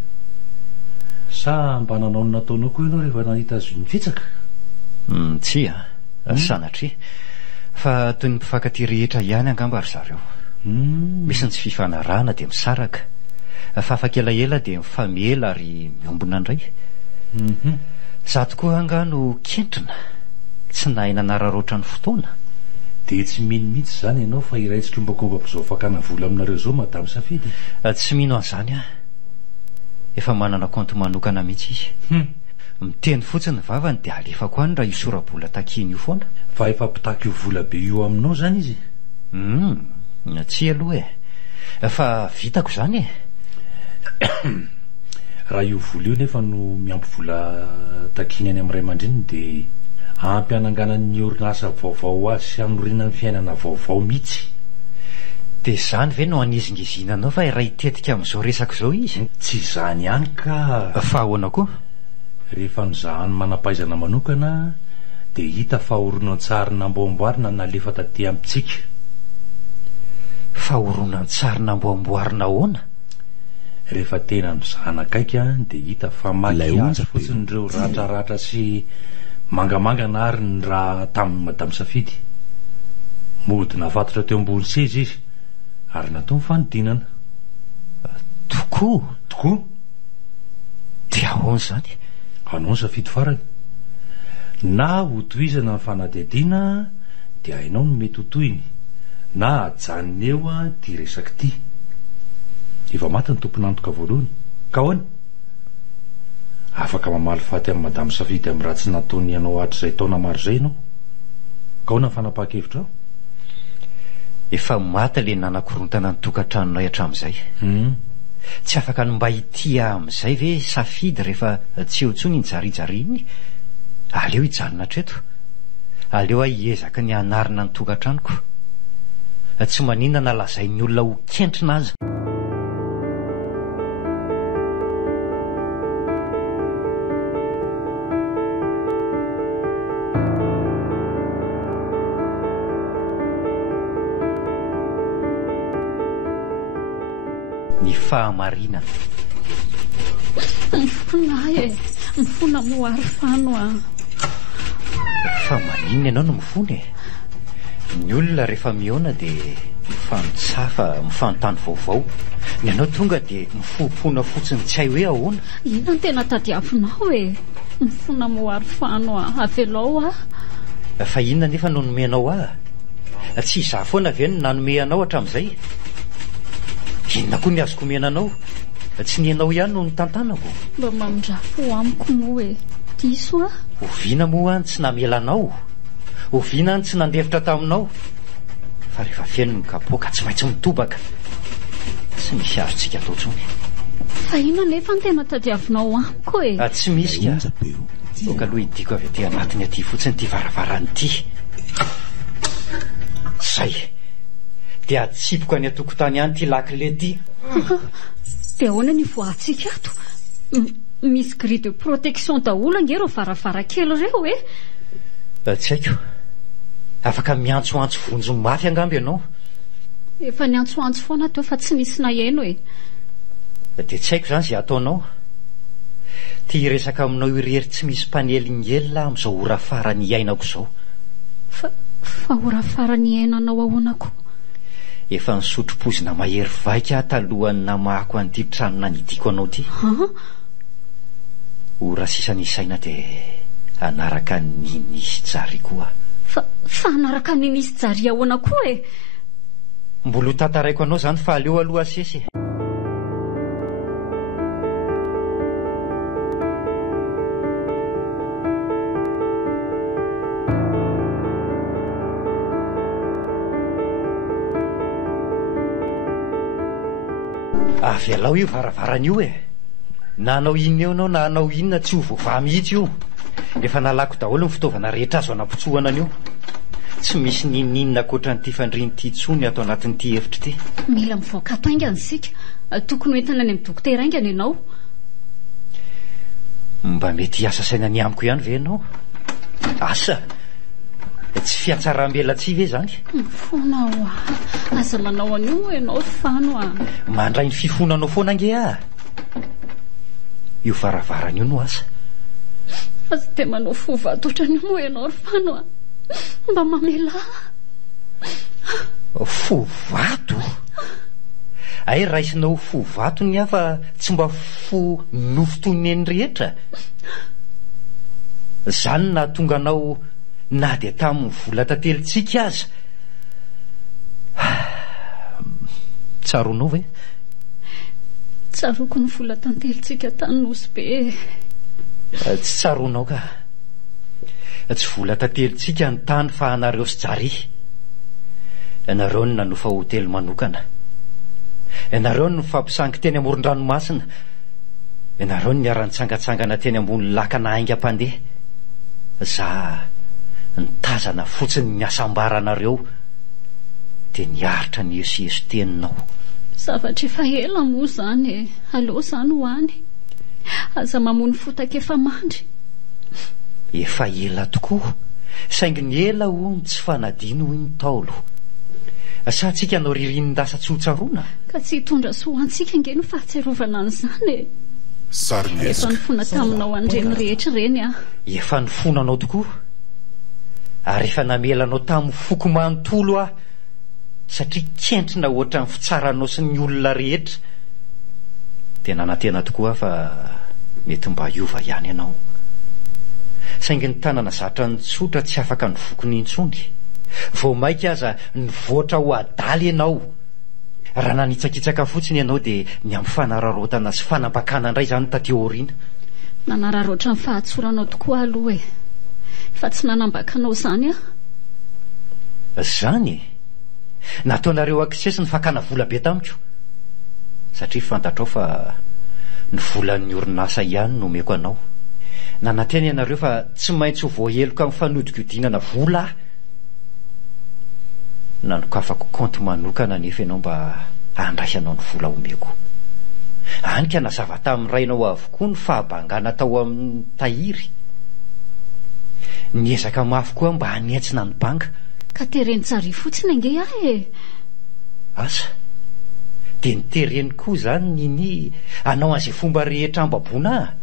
sa mba nanao ny nataonao koa ianao rehefa nahita azy nifitsaka tsy sanatria fa toy ny mpifankaty rehetra ihany angamba ry zareo misy ny tsy fifanarahana dia misaraka fa afakelaela dia mifamela ary miombona indray za tokoa angano kentrina tsy nahina nararoatra ny fotoana dia tsy mino mihitsy izany ianao fa iraitsika ombakombako izao fakana vola aminareo zao madamo safidy tsy mino an'izany a efa manana konto manokana mihitsy izy miteny fotsiny vavany dia alefako any raha io sora-bola takiny io foana fa efa mpitaka io vola be io aminao zany izy tsy aloha e fa vitako izany e raha io vola io nefa no miampy vola takiny any amin'ny ray aman-dreniny dia ampy hananganany orinasa vaovao azy sy hanorinany fiainana vaovao mihitsy dia izany ve no anizingizinanao fa raha hitetika amin'izao resaka izao izy tsy izany ihany ka fa ahoana koa rehefa nizahany manam-pahaizana manokana dia hita fahoronan-tsary namboamboarina nalefa taty amintsika fahoronan-tsary namboamboarina ahoana rehefa tena mizahana akaika dia hita fa makiazy fotsiny ireo ratraratra sy mangamanga na ary ny raha tamin'ny madamo safidy mody nafatotra teo ambony seza izy ary natao ny fanodinana tokoa dia ahoana izany hanao ny safidy farany na hotohizana ny fanadihadiana dia hainao no mety hotohiny na ajanony eo a ty resaky ty efa maty ny tomponantoka voalohany ka ahoana afaka mamaly faty amin'ny madamo safidy amin'ny raha tsy nataony ianao hatr'izay taona maro izay ianao ka ahoana ny fanapaha-kevitra ao efa maty le nanakorontana ny tokantranonay hatramin'izay tsy afaka no mba hitia amin'izay ve safidy rehefa tsy eo ntsony nyjarijary iny aleo hijanona treto aleo aho hiezaka ny hanarina ny tokantranoko tsy maninona nalazain'ny olona ho kentrina aza ny fahamarinana mifona moary fano a fa maninona ianao no mifona e ny olona rehefa mihaona dia mifanotsafa mifanontany vaovao ny anao tonga dia mifompona fotsiny tsy hay hoe ahoana ina ny tena tadiavinao e mifona moary fano a avelao a fa inona nefa no nomenao ah tsy izaho foana ve no nanome anao hatramin'izay inona koa ny azoko menanao tsy ny anao ihany no ny tantanako mba mamindrafo amiko moa e diso a oviana moa any tsy namelanao, oviana any tsy nandefitra taminao, fa rehefa feno ny kapoaka tsy maintsy mitobaka, tsy misy arontsika atao tsony. fa ina nefa ny tena tadiavinao amiko e. Tsy misy ka ka aloha idiko avy aty anatiny aty fotsiny ty varavarany ity. Zay dia atsipoko any atokotany any ty lakile ty. dia ahoana ny voahantsika ato? Misy grille de protection daholo ange reo varavarakely reo e. Tsy haiko, afaka miantsoantso vonjo mafy angamby ianao. Efa niantsoantso foana teo fa tsy nisy naheno e. Dia tsy haiko zany zay ataonao. Ty resaka aminao irery tsy misy mpanelingely amin'izao ora farany iainako izao. Fa ora farany iainanao ahoanako? Efa nisotro-pozina mahery vaika talohany namahako an'ity trano nanidiko anao ty. Ora sisa nisaina dia anaraka ninisy jary koa. Fa anaraka ninisy jary ahoana koa e? Mbola ho tantaraiko anao zany fa aleo aloha asesy. Avy alao io varavaran'io e. Nanao inona eo anao na anao inona tsy ho voavaha mihitsy io. Efa nalako daholo ny fitaovana rehetra azo anapotsoana an'io. Tsy misy ninina akoatra n'ity fandrinyty tsony ato anatin'ity hevitra ity. Mila mivoaka ato aingana isika. Tokony hoentina any amin'ny dokotera aingana ianao. Mba mety hiasa saina ny amiko ihany ve ianao? Asa tsy fiatsaram-belatsy ve zany? Foana ho aza manao an'io ianao fano a. Mandray ny fifonanao foana ange a. Io varavarana io no asa. Fa tsy dia manao fovato-ohatran'io moa ianao fano a. Mba mamela. Fovato? Ay raisinao fovato ny hafa tsy mba fo nofotony eny rehetra. Zany na tonga anao na dia tamin'ny vola tantelitsika aza. Tsaronao ve? Tsaroko ny vola tantelitsika tany nosy be. Tsy tsaronao ka. Tsy vola tantelitsika ny tany fa anareo sy jary. Ianareo no nanofa hotely manokana. Ianareo no fampisangy teny amoron-dranomasina. Ianareo no niara-nitsangatsangana teny ambony lakana aingam-pandeha. Za nitazana fotsiny ny asambaranareo dia niaritra ny Ieso teninao. Zavatra efa ela moa zany e. Aleo zany ho any. Aza mamony fotaka efa mandry. Efa ela tokoa. Saingy ny ela hono tsy fanadino hoy ny Taolo. Sa tsika anao ririnindasa tsy ho tsaroana? Ka tsy hitondra soantsika nge no fahatserovana an'izany e. Efa nifona taminao andreny rehetra reny a. Efa nifonanao tokoa. Ary efa namelanao tamin'ny foko manontolo a. Satria kentrina ohatra ny fitsaranao sy ny olona rehetra. Tena natena tokoa fa mety mba hiova ihany ianao. Saingy ny tanana zatra ny tsotra tsy afaka ny vokony intsony. Vao maika aza nivoatra ho adaly ianao. Raha nanitsakitsaka fotsiny ianao dia ny amin'ny fanararaotana sy fanambakana indray zany taty aoriana. Nanararoatra ny fahatsoranao tokoa aloha e. Fa tsy nanambakanao zany a. Zany? Nataonareo akisesy ny fakana vola be tamiko. Satria fantatrao fa ny volan'ny orinasa ihany no omeko anao. Nanantena ianareo fa tsy maintsy ho voaheloka amin'ny fanodikodinana vola. Nanokafako konty manokana nefa ianao mba handraisanao ny vola omeko. Anika nazava tamin'ny rainao avokoa ny fahabangana tao amin'ny tahiry. Niezaka mafy koa mba hanetsina ny banga. Ka tereny tsary fotsiny ange ahy e. Asa? Dia nitereny koa zany nini anao an'izay fomba rehetra ambaboana?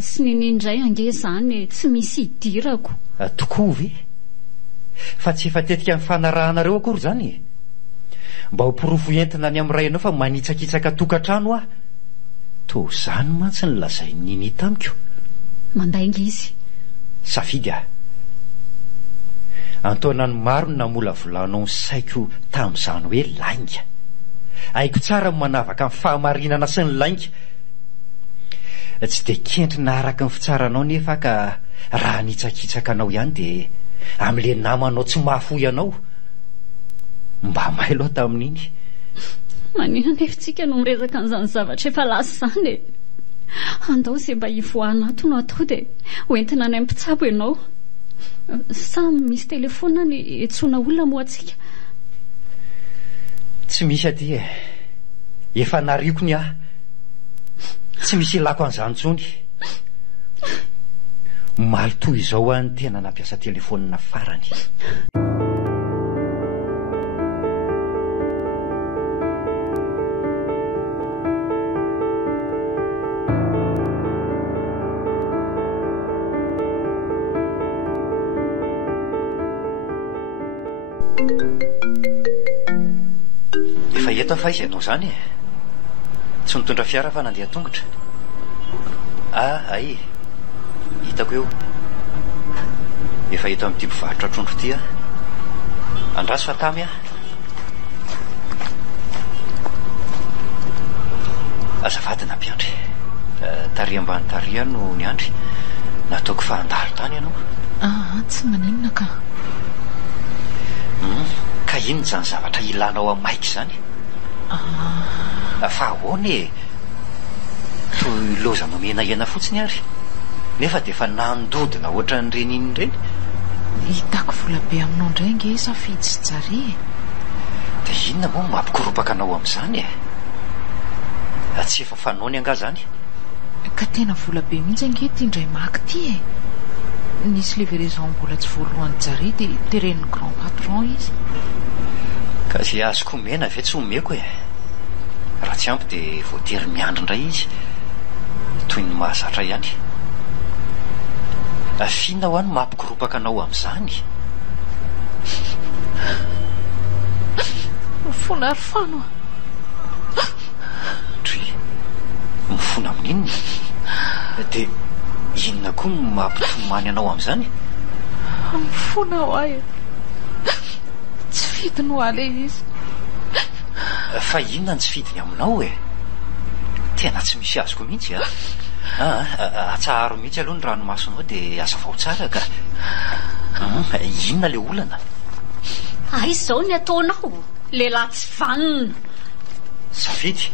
Sy nini indray ange zany tsy misy hidirako. Tokoa ve? Fa tsy efa tetika ny fanarahanareo akory zany? Mba ho pirofo entina ny amin'ny rainao fa manitsakitsaka tokantrano ah. To zany mantsy ny lazay nini tamiko. Mandainga izy. Safidy ah. Antoana ny maro ny namola volanao ny saiko tamin'izany hoe lainga. Haiko tsara ny manavaka ny fahamarinana sy ny lainga. tsy dia kendrina araka ny fitsaranao nefa ka raha nitsakitsaka anao ihany dia amin'le namanao tsy mahafo ianao mba mailo aho tamin'iny. Maninona efitsika no miresaka an'izany zavatra efa lasa izany e. Andao izay mba hivoahanato no atao dia hoentina ny ampitsabo ianao. Sa misy telefona ny etsona olona moa atsika? Tsy misy aty e. Efa nariako ny aho. Tsy misy ilako an'izany intsony. Malitoy izao any tena nampiasa telefona farany. Efa eto fa izy ianao izany e. Tsy mitondra fiara fa nandeha tongotra. Ay, hitako eo. Efa eto amin'ity mpivarotra trondro ity a. Andraso fa tamy a. Azafady nampiandry. Taria ambany taria no niandry. Nataoko fa andalo tany ianao. Tsy maninona ka. Ka inona izany zavatra ilanao amaiky izany? Fa ahoana e. Toy loza nomena iana fotsiny ary. Nefa dia efa nandodina ohatra n'ireny iny ireny. Hitako vola be aminao indray nge safidy sy tsary e. Dia inona moa mampikoropaka anao amin'izany e? Tsy efa fanony anga zany? Ka tena vola be mihitsy ange ity indray maky ity e. Nisy livraison mbola tsy voalohany tsary dia teren'ny grand patron izy. Ka izay azoko omena ve tsy omeko e. Raha tsy ampy dia voatery miandry indray izy. Toy ny mahazatra ihany. Afiana ho any mampikoropaka anao amin'izany. Mifona ary fano. Dry, mifona amin'inona? Dia inona koa mampitomany anao amin'izany? Mifona ho ahy. Tsy fidiny ho ale izy. Fa inona ny tsy fidiny aminao e? Tena tsy misy azoko mihitsy a. Atsaharo mihitsy aloha ny ranomasonao dia azavao tsara ka. Inona le olana? Izao ny ataonao. Lehilahy tsy vanona. Safidy.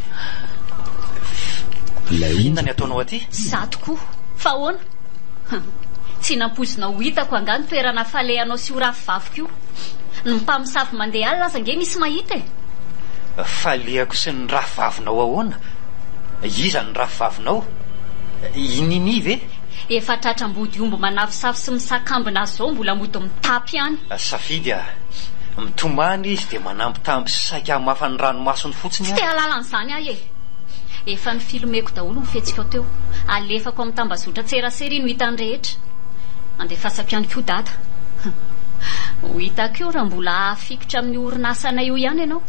Inona ny ataonao aty? Za tokoa. Fa ahoana? Tsy nampozina ho hitako angano toerana falehanao sy ho rafivaviko io. Ny mpamosavy mandeha alina aza nge misy mahita e. Falehako sy ny rafivavinao ahoana? Iza ny rafivavinao? Inini ve? Efa tratram-body ombo manafisafy sy misakambina azy zao mbola mody mitapy ihany. Safidy a. Mitomany izy dia manampy-tampy sy saika mafa ny ranomasony fotsiny Tsy te halalan'izany ahy e. Efa ny filomeko daholo ny fihetsika teo. Alefako amin'ny tambazotra tserasera iny ho hitany rehetra. Andefasako koa dada. Ho hitako io raha mbola afikotra amin'ny orinasanay io ihany ianao.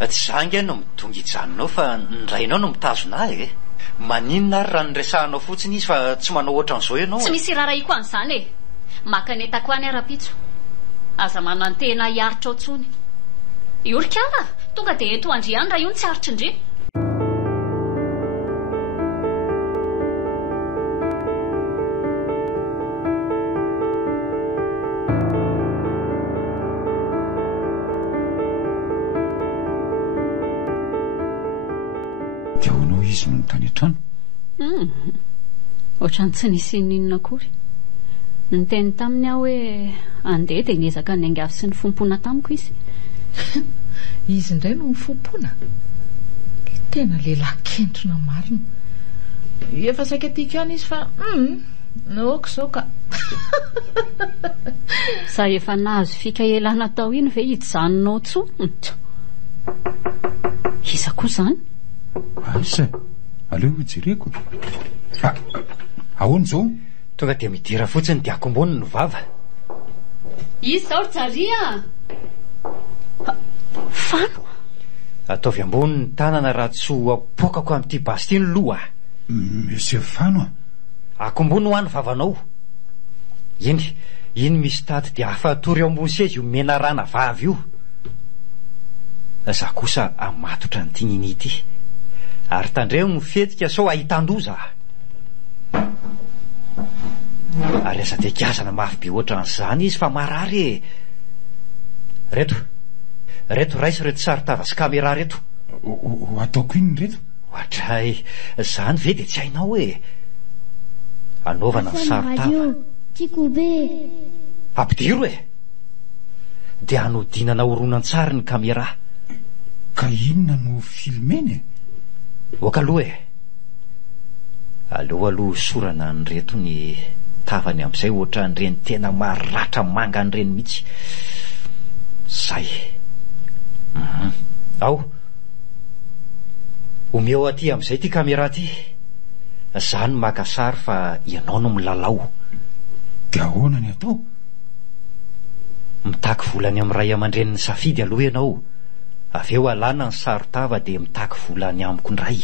Tsy zangy no midongy ijanonao fa ndrainao no mitazona ahy e. Maninona ary raha nyresahanao fotsiny izy fa tsy manao ohatran'izao ianao. Tsy misy raraiko an'izany e. Maka ny etako any ara-pitso. Aza manantena hiaritra ao tsony. Iorika ara, tonga dia eto andriany raha io ny tsy aritry indre. Diaonao izy no tany an-trano? Ohatrany tsy nisy ninona akory. Niteny taminy aho hoe andeha dia niezaka ny angavy sy ny fompoana tamiko izy. Izy indray no mifompoana. Tena lehilahy kentrona marina. Efa saika tiako ihany izy fa naoko izao ka. Sa efa nahazo fika elana tao iny ve hijanonao tsony? Iza koa izany? Asa, aleo jereko. Ahoana izao? Tonga dia midira fotsiny dia akombony ny vava. Izy izao Jaria. Fano? Ataovy ambony ny tanana raha tsy ho apokako amin'ity basy ity ny loha. Monsieur Fano? Akombony ho any vavanao. Iny misy tady dia afatory eo ambony seza io mena rana vavy io. Za kosa amatotra ny tininy ity. ary tandreo mifetika sao ahitan-doza. Ary aza dekazana mafy be ohatran'izany izy fa marary e. Reto raisy reto saritava sy kamera reto. Ataoko iny reto? Ohatray zany ve de tsy hainao e. Anaovana ny saritava. Tiako be. Ampidiro e. De anodinana horonan-tsary ny kamera. Ka inona no filmeny? Oka aloha e. Aloha sorana ny reto ny tavany amin'izay ohatra n'ireny tena maratra manga n'ireny mihitsy. Zay. Ao. Omeo aty amin'izay ty kamera ty. Zany maka sary fa ianao no milalao. De ahoana ny atao? Mitaky volany amin'ny ray aman-dreniny safidy aloha ianao. Aveo alana ny saritava de mitaky volany amiko ndray.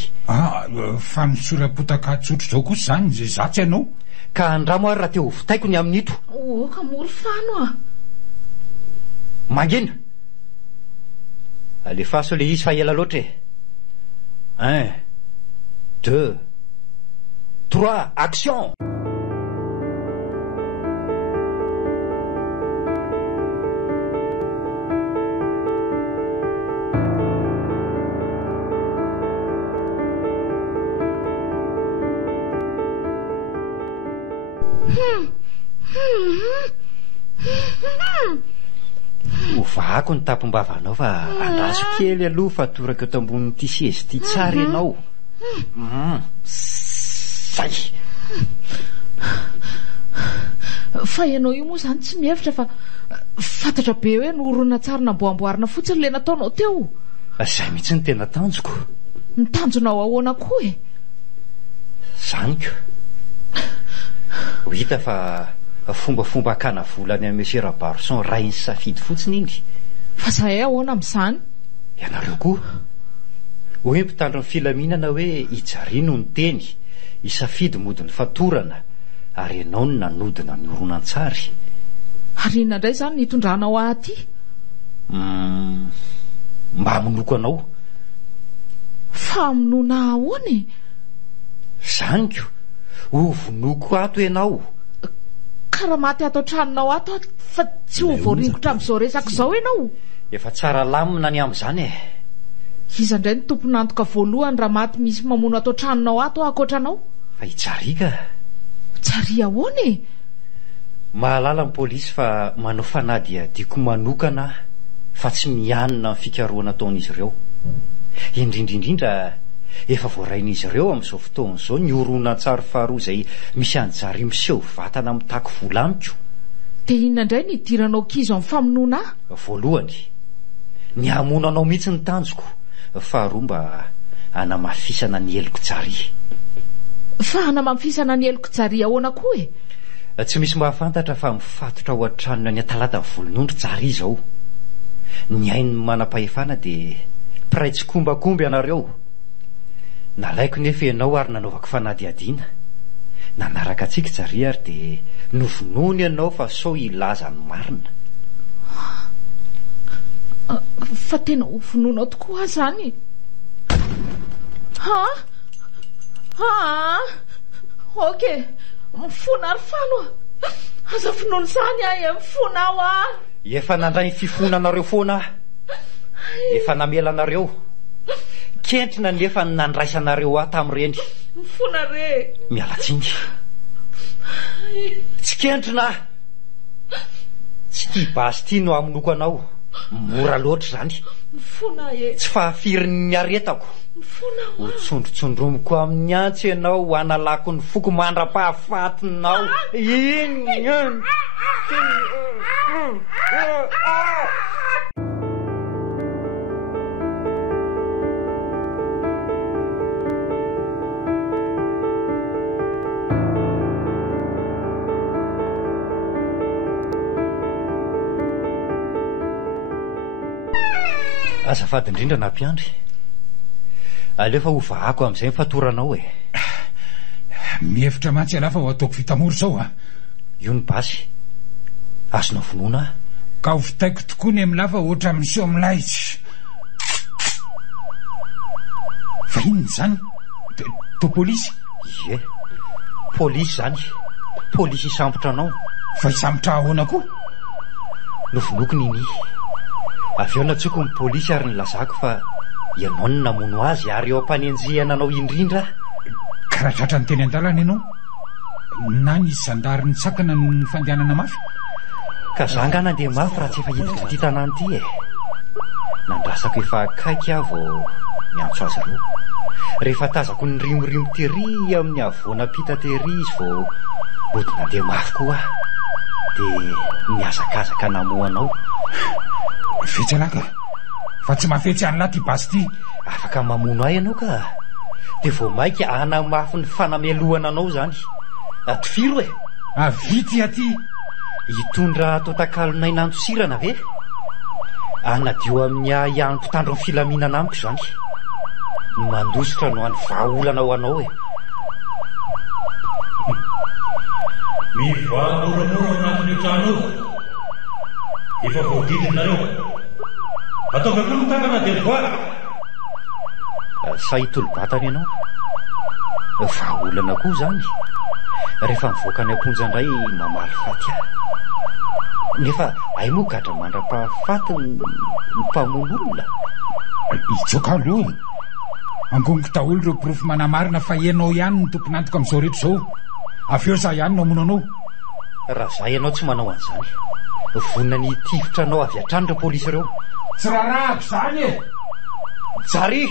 Fa misorapotaka tsotro zao kosa zany zay zatsy ianao. Ka andramo ary raha teo votaiko ny amin'ito. Ka mory fano Mangina. Alefaso le izy fa ela loatra e. 1, 2, 3, action! Ovako ny tampom-bavanao fa andraso kely aloha fa toraka eto ambonin'ity sezy ty tsara ianao. Zay. Fa ianao io moa zany tsy mihevitra fa fantatra be hoe noorona tsara namboamboarina fotsiny le nataonao teo. Zay mihitsy ny tena tanjoko. Nitanjonao ahoana koa e? Zaniko. Ho hita fa fombafomba akana volany amin'ny Monsieur Rabarson rainy safidy fotsiny iny. Fa zahay ahoana amin'izany? Ianareo koa. Hoe mpitandro ny filaminana hoe ijarino ny teny, isafidy mody ny fatorana, ary ianao no nanodina ny horonan-tsary. Ary inona indray zany nitondranao aty? Mba hamonoko anao. Fa hamonoana ahoana e? Zaniko, ho vonoko ato ianao. Karamaty ato tranonao ato fa tsy ho voaringotra amin'izao resaka izao ianao. Efa tsara lamina ny amin'izany e. Iza indray ny tompon'antoka voalohany raha maty misy mamono ato tranonao ato akoatranao? Fa hijarika. Jari ahoana e? Mahalala ny polisy fa manao fanady diako manokana fa tsy mianina ny fikaroana ataon'izy ireo. Indrindrindrindra efa voarain'izy ireo amin'izao fotoan'izao ny horonan-tsary faharoa izay misy anjary miseho vatana mitaky vola amiko. De inona indray ny idiranao kizo amin'ny famonoana ahy? Voalohany, ny hamonanao mihitsy ny tanjoko. Faharoa mba hanamafisana ny eloko jary. Fa hanamafisana ny eloko jary ahoana koa e? Tsy misy mahafantatra fa mifatotra ao an-tranony any Talata volonondro jary izao. Ny hainy manam-pahefana de piray tsy kombakomby ianareo. Nalaiko nefa ianao ary nanaovako fanady adiana. Nanaraka antsika jary ary de novonoiny ianao fa sao ilaza ny marina. Fa tena hovonoinao tokoa zany. Okay, mifona ary fano. Aza finono zany ahy mifona aho ah. Efa nandray fifonanareo foana. Efa namela anareo. Kentrina nefa nandraisanareo ato amin'ireny. Mifona re. Mialatsiny. Tsy kentrina. Tsy tia basy tia no amonoko anao. Mora loatra zany. Mifona e. Tsy fahafirin'ny aretako. Mifona. Ho tsondrotsondromoko amin'ny antsy ianao analako ny foko mandra-pahafatinao. Iny. Azafady indrindra na mpiandry. Alefa ho vahako amin'izay mifatoranao e. Mihevitra mantsy alafa ho ataoko fitamoro zao a. Io ny basy. Azonao vonoina. Ka ho vitaiko tokoa ny amin'ny lafa ohatra amin'nyseo amin'ny lahitsy. fa inony zany to polisy? Ie, polisy zany. Polisy isambotra anao. Fa isambotra ahoana koa? Nofinokony iny. Avy eo natsoko ny polisy ary nylazako fa ianao no namono azy ary eo ampanenjehana anao indrindra. Karaha tratra ny teny an-dalana ianao na nisy zandary nitsakana no ny fandehanana mafy? Ka zanga nandeha mafy raha tsy efa hiditra ty tanàna ty e. Nandrasako efa akaiky aho vao miantso azy ireo. Rehefa tazako ny rimorimo tery amin'ny avoana pita tery izy vao body nandeha mafy koa dia miazakazaka namoanao. Fetsalaka fa tsy mafetsy an'lahy ty basy ty. Afaka mamono ahy ianao ka dia vao maika hanamafy ny fanamelohana anao zany. Atifiro e. Avity aty. Hitondra totakalonay nantosirana ve? Anadio amin'ny ihany mpitandro ny filaminana amiko zany. Mandositra no any vahaolana ho anao e. Mivamoramora anatin'io trano io. Efa voadidinareo. Ataovy koa ny tanana dia voala. Sahitolo-batana ianao. Vahaolana koa zany. Rehefa mivoaka ny amponja indray mamaly faty aho. Nefa ay moa gadra mandra-pahafaty ny mpamono olona. Itsoka aloha. Angoniko daholo ireo porofo manamarina fa ianao ihany ny tomponantoka amin'izao rehetra izao. Avy eo za ihany no amono anao. Raha za ianao tsy manao an'izany. Vonina ny tivitra anao avy hatrany ireo polisy ireo. Tsy raharahako zany e. Jary!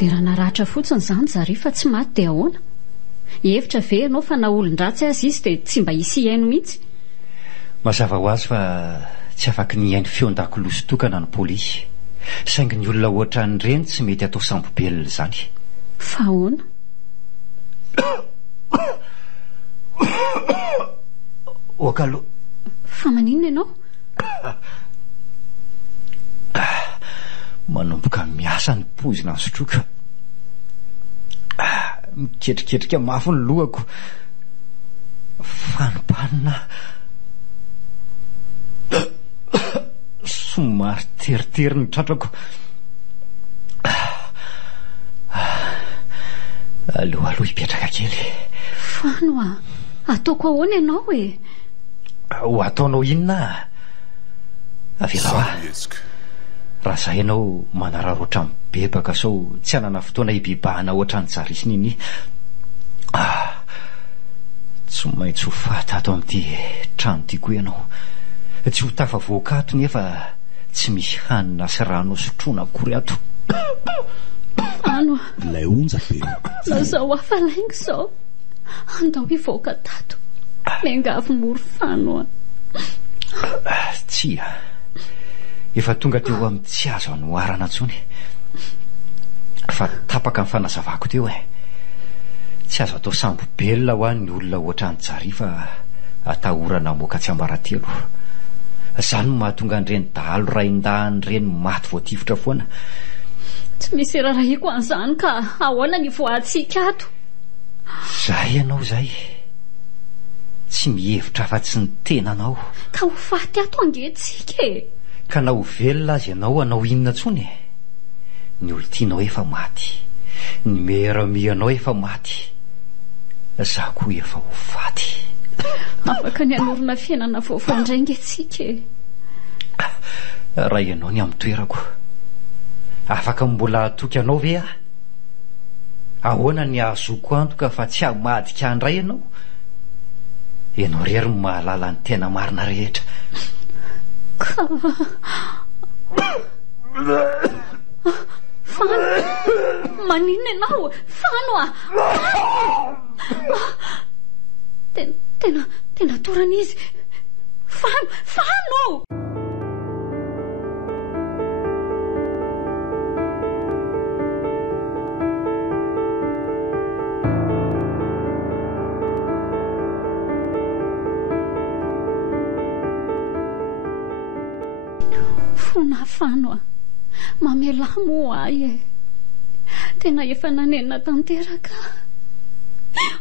Dia raha naratra fotsiny zany Jary fa tsy maty dia ahoana? Hevitra ve ianao fa na olon-dratsy azy izy dia tsy mba hisy hiaino mihitsy? Mazava ho azy fa tsy afaky ny hainy feon-dakiloso tokana ny polisy. Saingy ny olona ohatra n'ireny tsy mety atao sambobelona zany. Fa ahoana? Okalo. Fa maninona ianao? Manomboka miasa ny pozina ny sotroka. Miketriketrika mafy ny lohako. Fanopanina. Somary teritery ny tratrako. Aloha hipetraka kely. Fano a, ataoko ahoana ianao e? Ho ataonao inona? Avelao raha zay ianao manararoatra mibebaka sao tsy anana fotoana hibibahana ohatran'ny Jarisiny iny. Tsy maintsy ho fata ato amin'ity trano ty koa ianao. Tsy ho tafavoaka ato nefa tsy misy hanina sy rano sotroina akory ato. Ano ilay onja be. Lazao hafalaingo sao. Andao hivoaka tato. Miangavy moro Fano a. Tsia. Efa tonga teo amin'ny tsy azo anoharana intsony. Fa tapaka ny fanazavako teo e. Tsy azo atao sambobelona ho an'ny olona ohatran'ny Jary fa atahorana moka tsy ambaratelo. Zany no mahatonga an'ireny dahalo rain-dahany ireny maty voatifitra foana. Tsy misy rarahiko an'izany ka ahoana ny voahatsika ato? Zay ianao zay. Tsy mihevitra afa-tsy ny tenanao. Ka ho faty ato angetsika e. Ka na ho velona azy ianao anao inona tsony? Ny olontianao efa maty. Ny miaramianao efa maty. Za koa efa ho faty. Afaka ny anorona fiainana vaovao indray angetsika e. Raha ianao ny amin'ny toerako. Afaka mbola atoky anao ve ah? Ahoana ny ahazoko antoka fa tsy hamadika andray ianao? Ianao rery ny mahalala ny tena marina rehetra. Fano, maninona ianao? Fano a! Tena torana izy. Fano! Fona Fano a, Mamelamo ahy e. Tena efa nanenina tanteraka.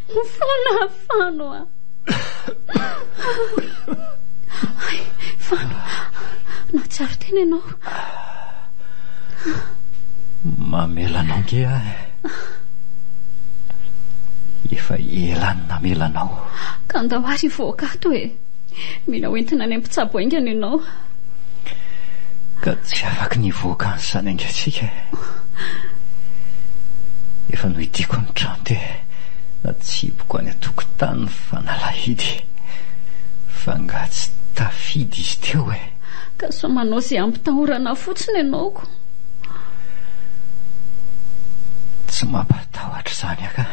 Mifona Fano a. Ay, Fano. Natsara tena ianao. Mamelanao nge ahy. Efa elany namelanao. Ka andao ary voakato e. Mila hoentina any ampitsabo aingana ianao. Ka tsy afaka nivoaka an'izany aingatsika. Efa nohitiako ny trano te natsiboko any atokotany fa nalahidy. Fa nga tsy tafidy izy teo e. Ka so manao izay ampitahorana fotsiny ianaoko. Tsy mampatahotra izany aka.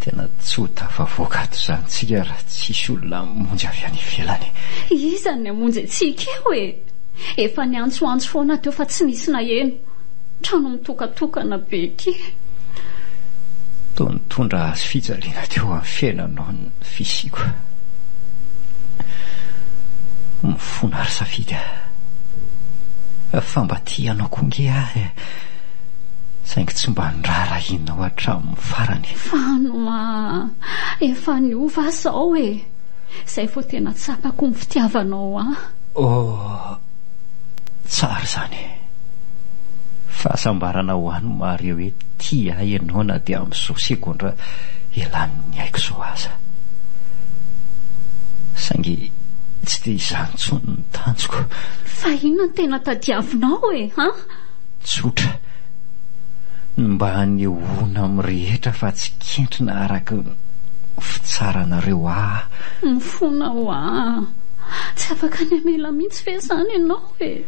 Tena tsy ho tafavoakato izany tsika raha tsisy olona monjy avy any ivelany. Iza ny amonjy antsika eo e. Efa niantsoantso foana teo fa tsy nisy na eno. Trano mitokatokana be ky. Toa nitondra azy fijaliana teo amin'ny fiainanao ny fisiko. Mifona ary safidy. Fa mba tianao koa nge ahy. Saingy tsy mba nirarahinao hatramin'ny farany. Fano efa niova zao e. Zay vao tena tsapako ny fitiavanao Oh, tsara izany. Fahasambarana ho any mareo hoe tia ianao na dia amin'izao sekondra elan'ny haiko zao aza. Saingy tsy dia izany intsony ny tanjoko. Fa inona ny tena tadiavinao e, ha? Tsotra. Mba hanehoana amin'ny rehetra fa tsy kentrina araka fitsaranareo Mifona tsy afaka ny amela mihitsy ve izany ianao e.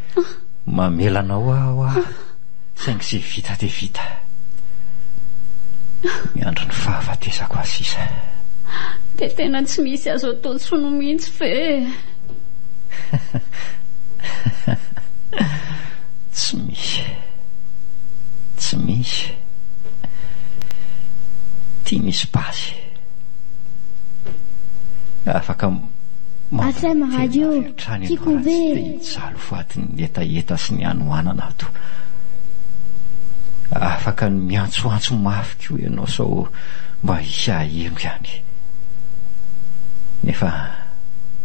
Mamelanao aho saingy izay vita dia vita. Miandro ny fahafatesako asisa. Dia tena tsy misy azo atao tsono mihitsy ve? Tsy misy. Tsy misy. Tia misy basy. Afaka Asema radio tiako be. Tsalo fatin'ny etaeta sy ny anoanana ato. Afaka ny miantsoantso mafy koa ianao sao mba hiaheno ihany. Nefa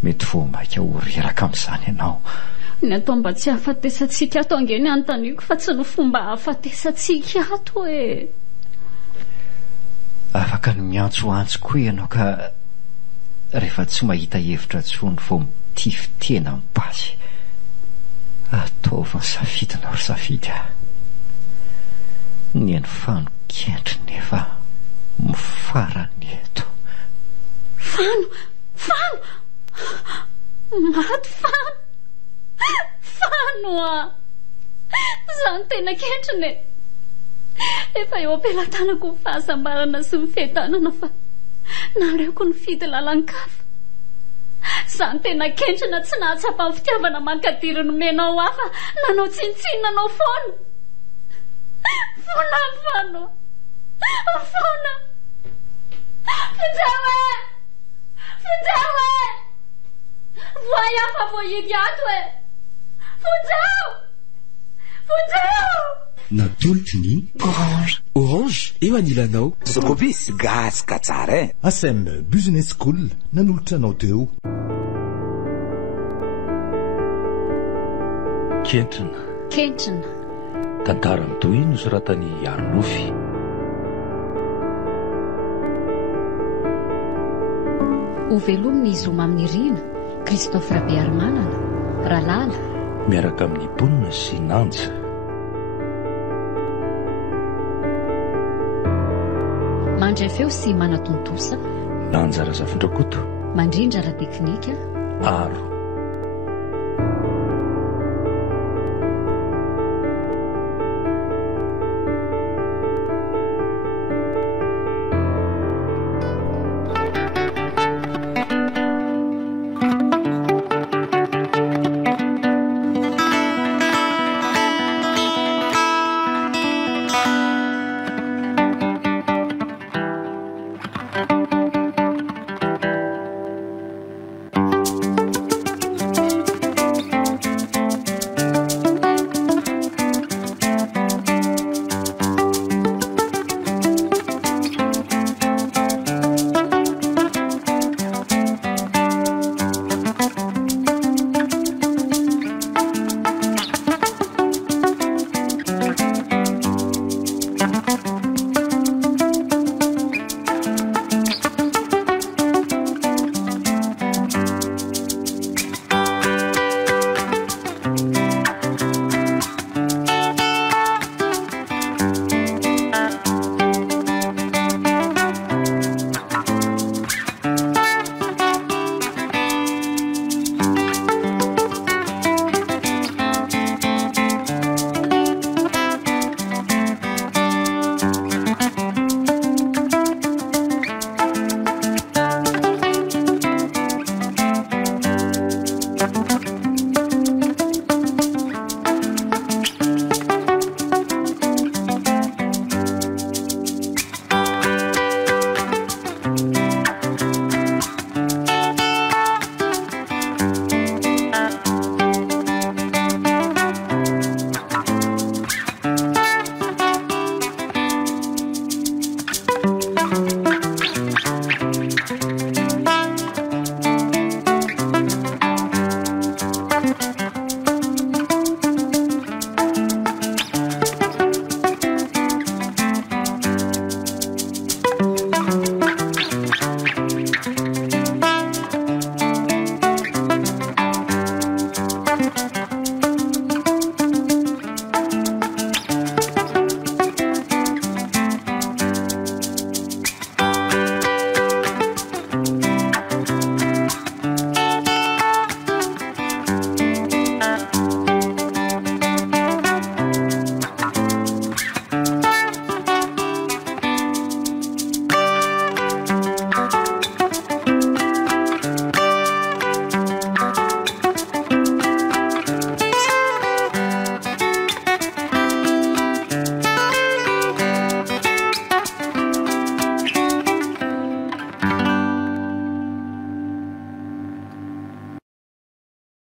mety vo maika ho reraka amin'izany ianao. Ny atao mba tsy hahafatesantsika ato angeny anontaniako fa tsy ny fomba hahafatesantsika ato e. Afaka ny miantsoantso koa ianao ka rehefa tsy mahita hevitra tsony vao mitify tena mipasy. Ataovy ny safidinao ry safidy. Ny eny Fano kentry nefa mifarany eto. Fano! Maty Fano! Fano Zany tena kentriny. Efa eo ampelantanako ny fahasambarana sy ny fiadanana fa naleoko ny fidy lalan-kafa. Zany tena kentrina tsy nahatsapa ny fitiavana mankadiro nomenao hafa nanao tsintsinanao foana. Fona Fano! Fona! Fonjao e! Voay hafa voahidy ato e! Fonjao! Natolotry ny Orange eo anilanao. Sokobis gas ka tsara e. ASM Business School nanolotra anao teo. Kentrina tantara mitoy nosoratany Arnofy. Ho velominy izoma amin'ny rina Christophe Rabearmanana Ralala miaraka amin'ny Bonina sy Nanja. Mandray feo sy manatontosa Nanja Razafondrakoto, mandrindra ra teknika Aro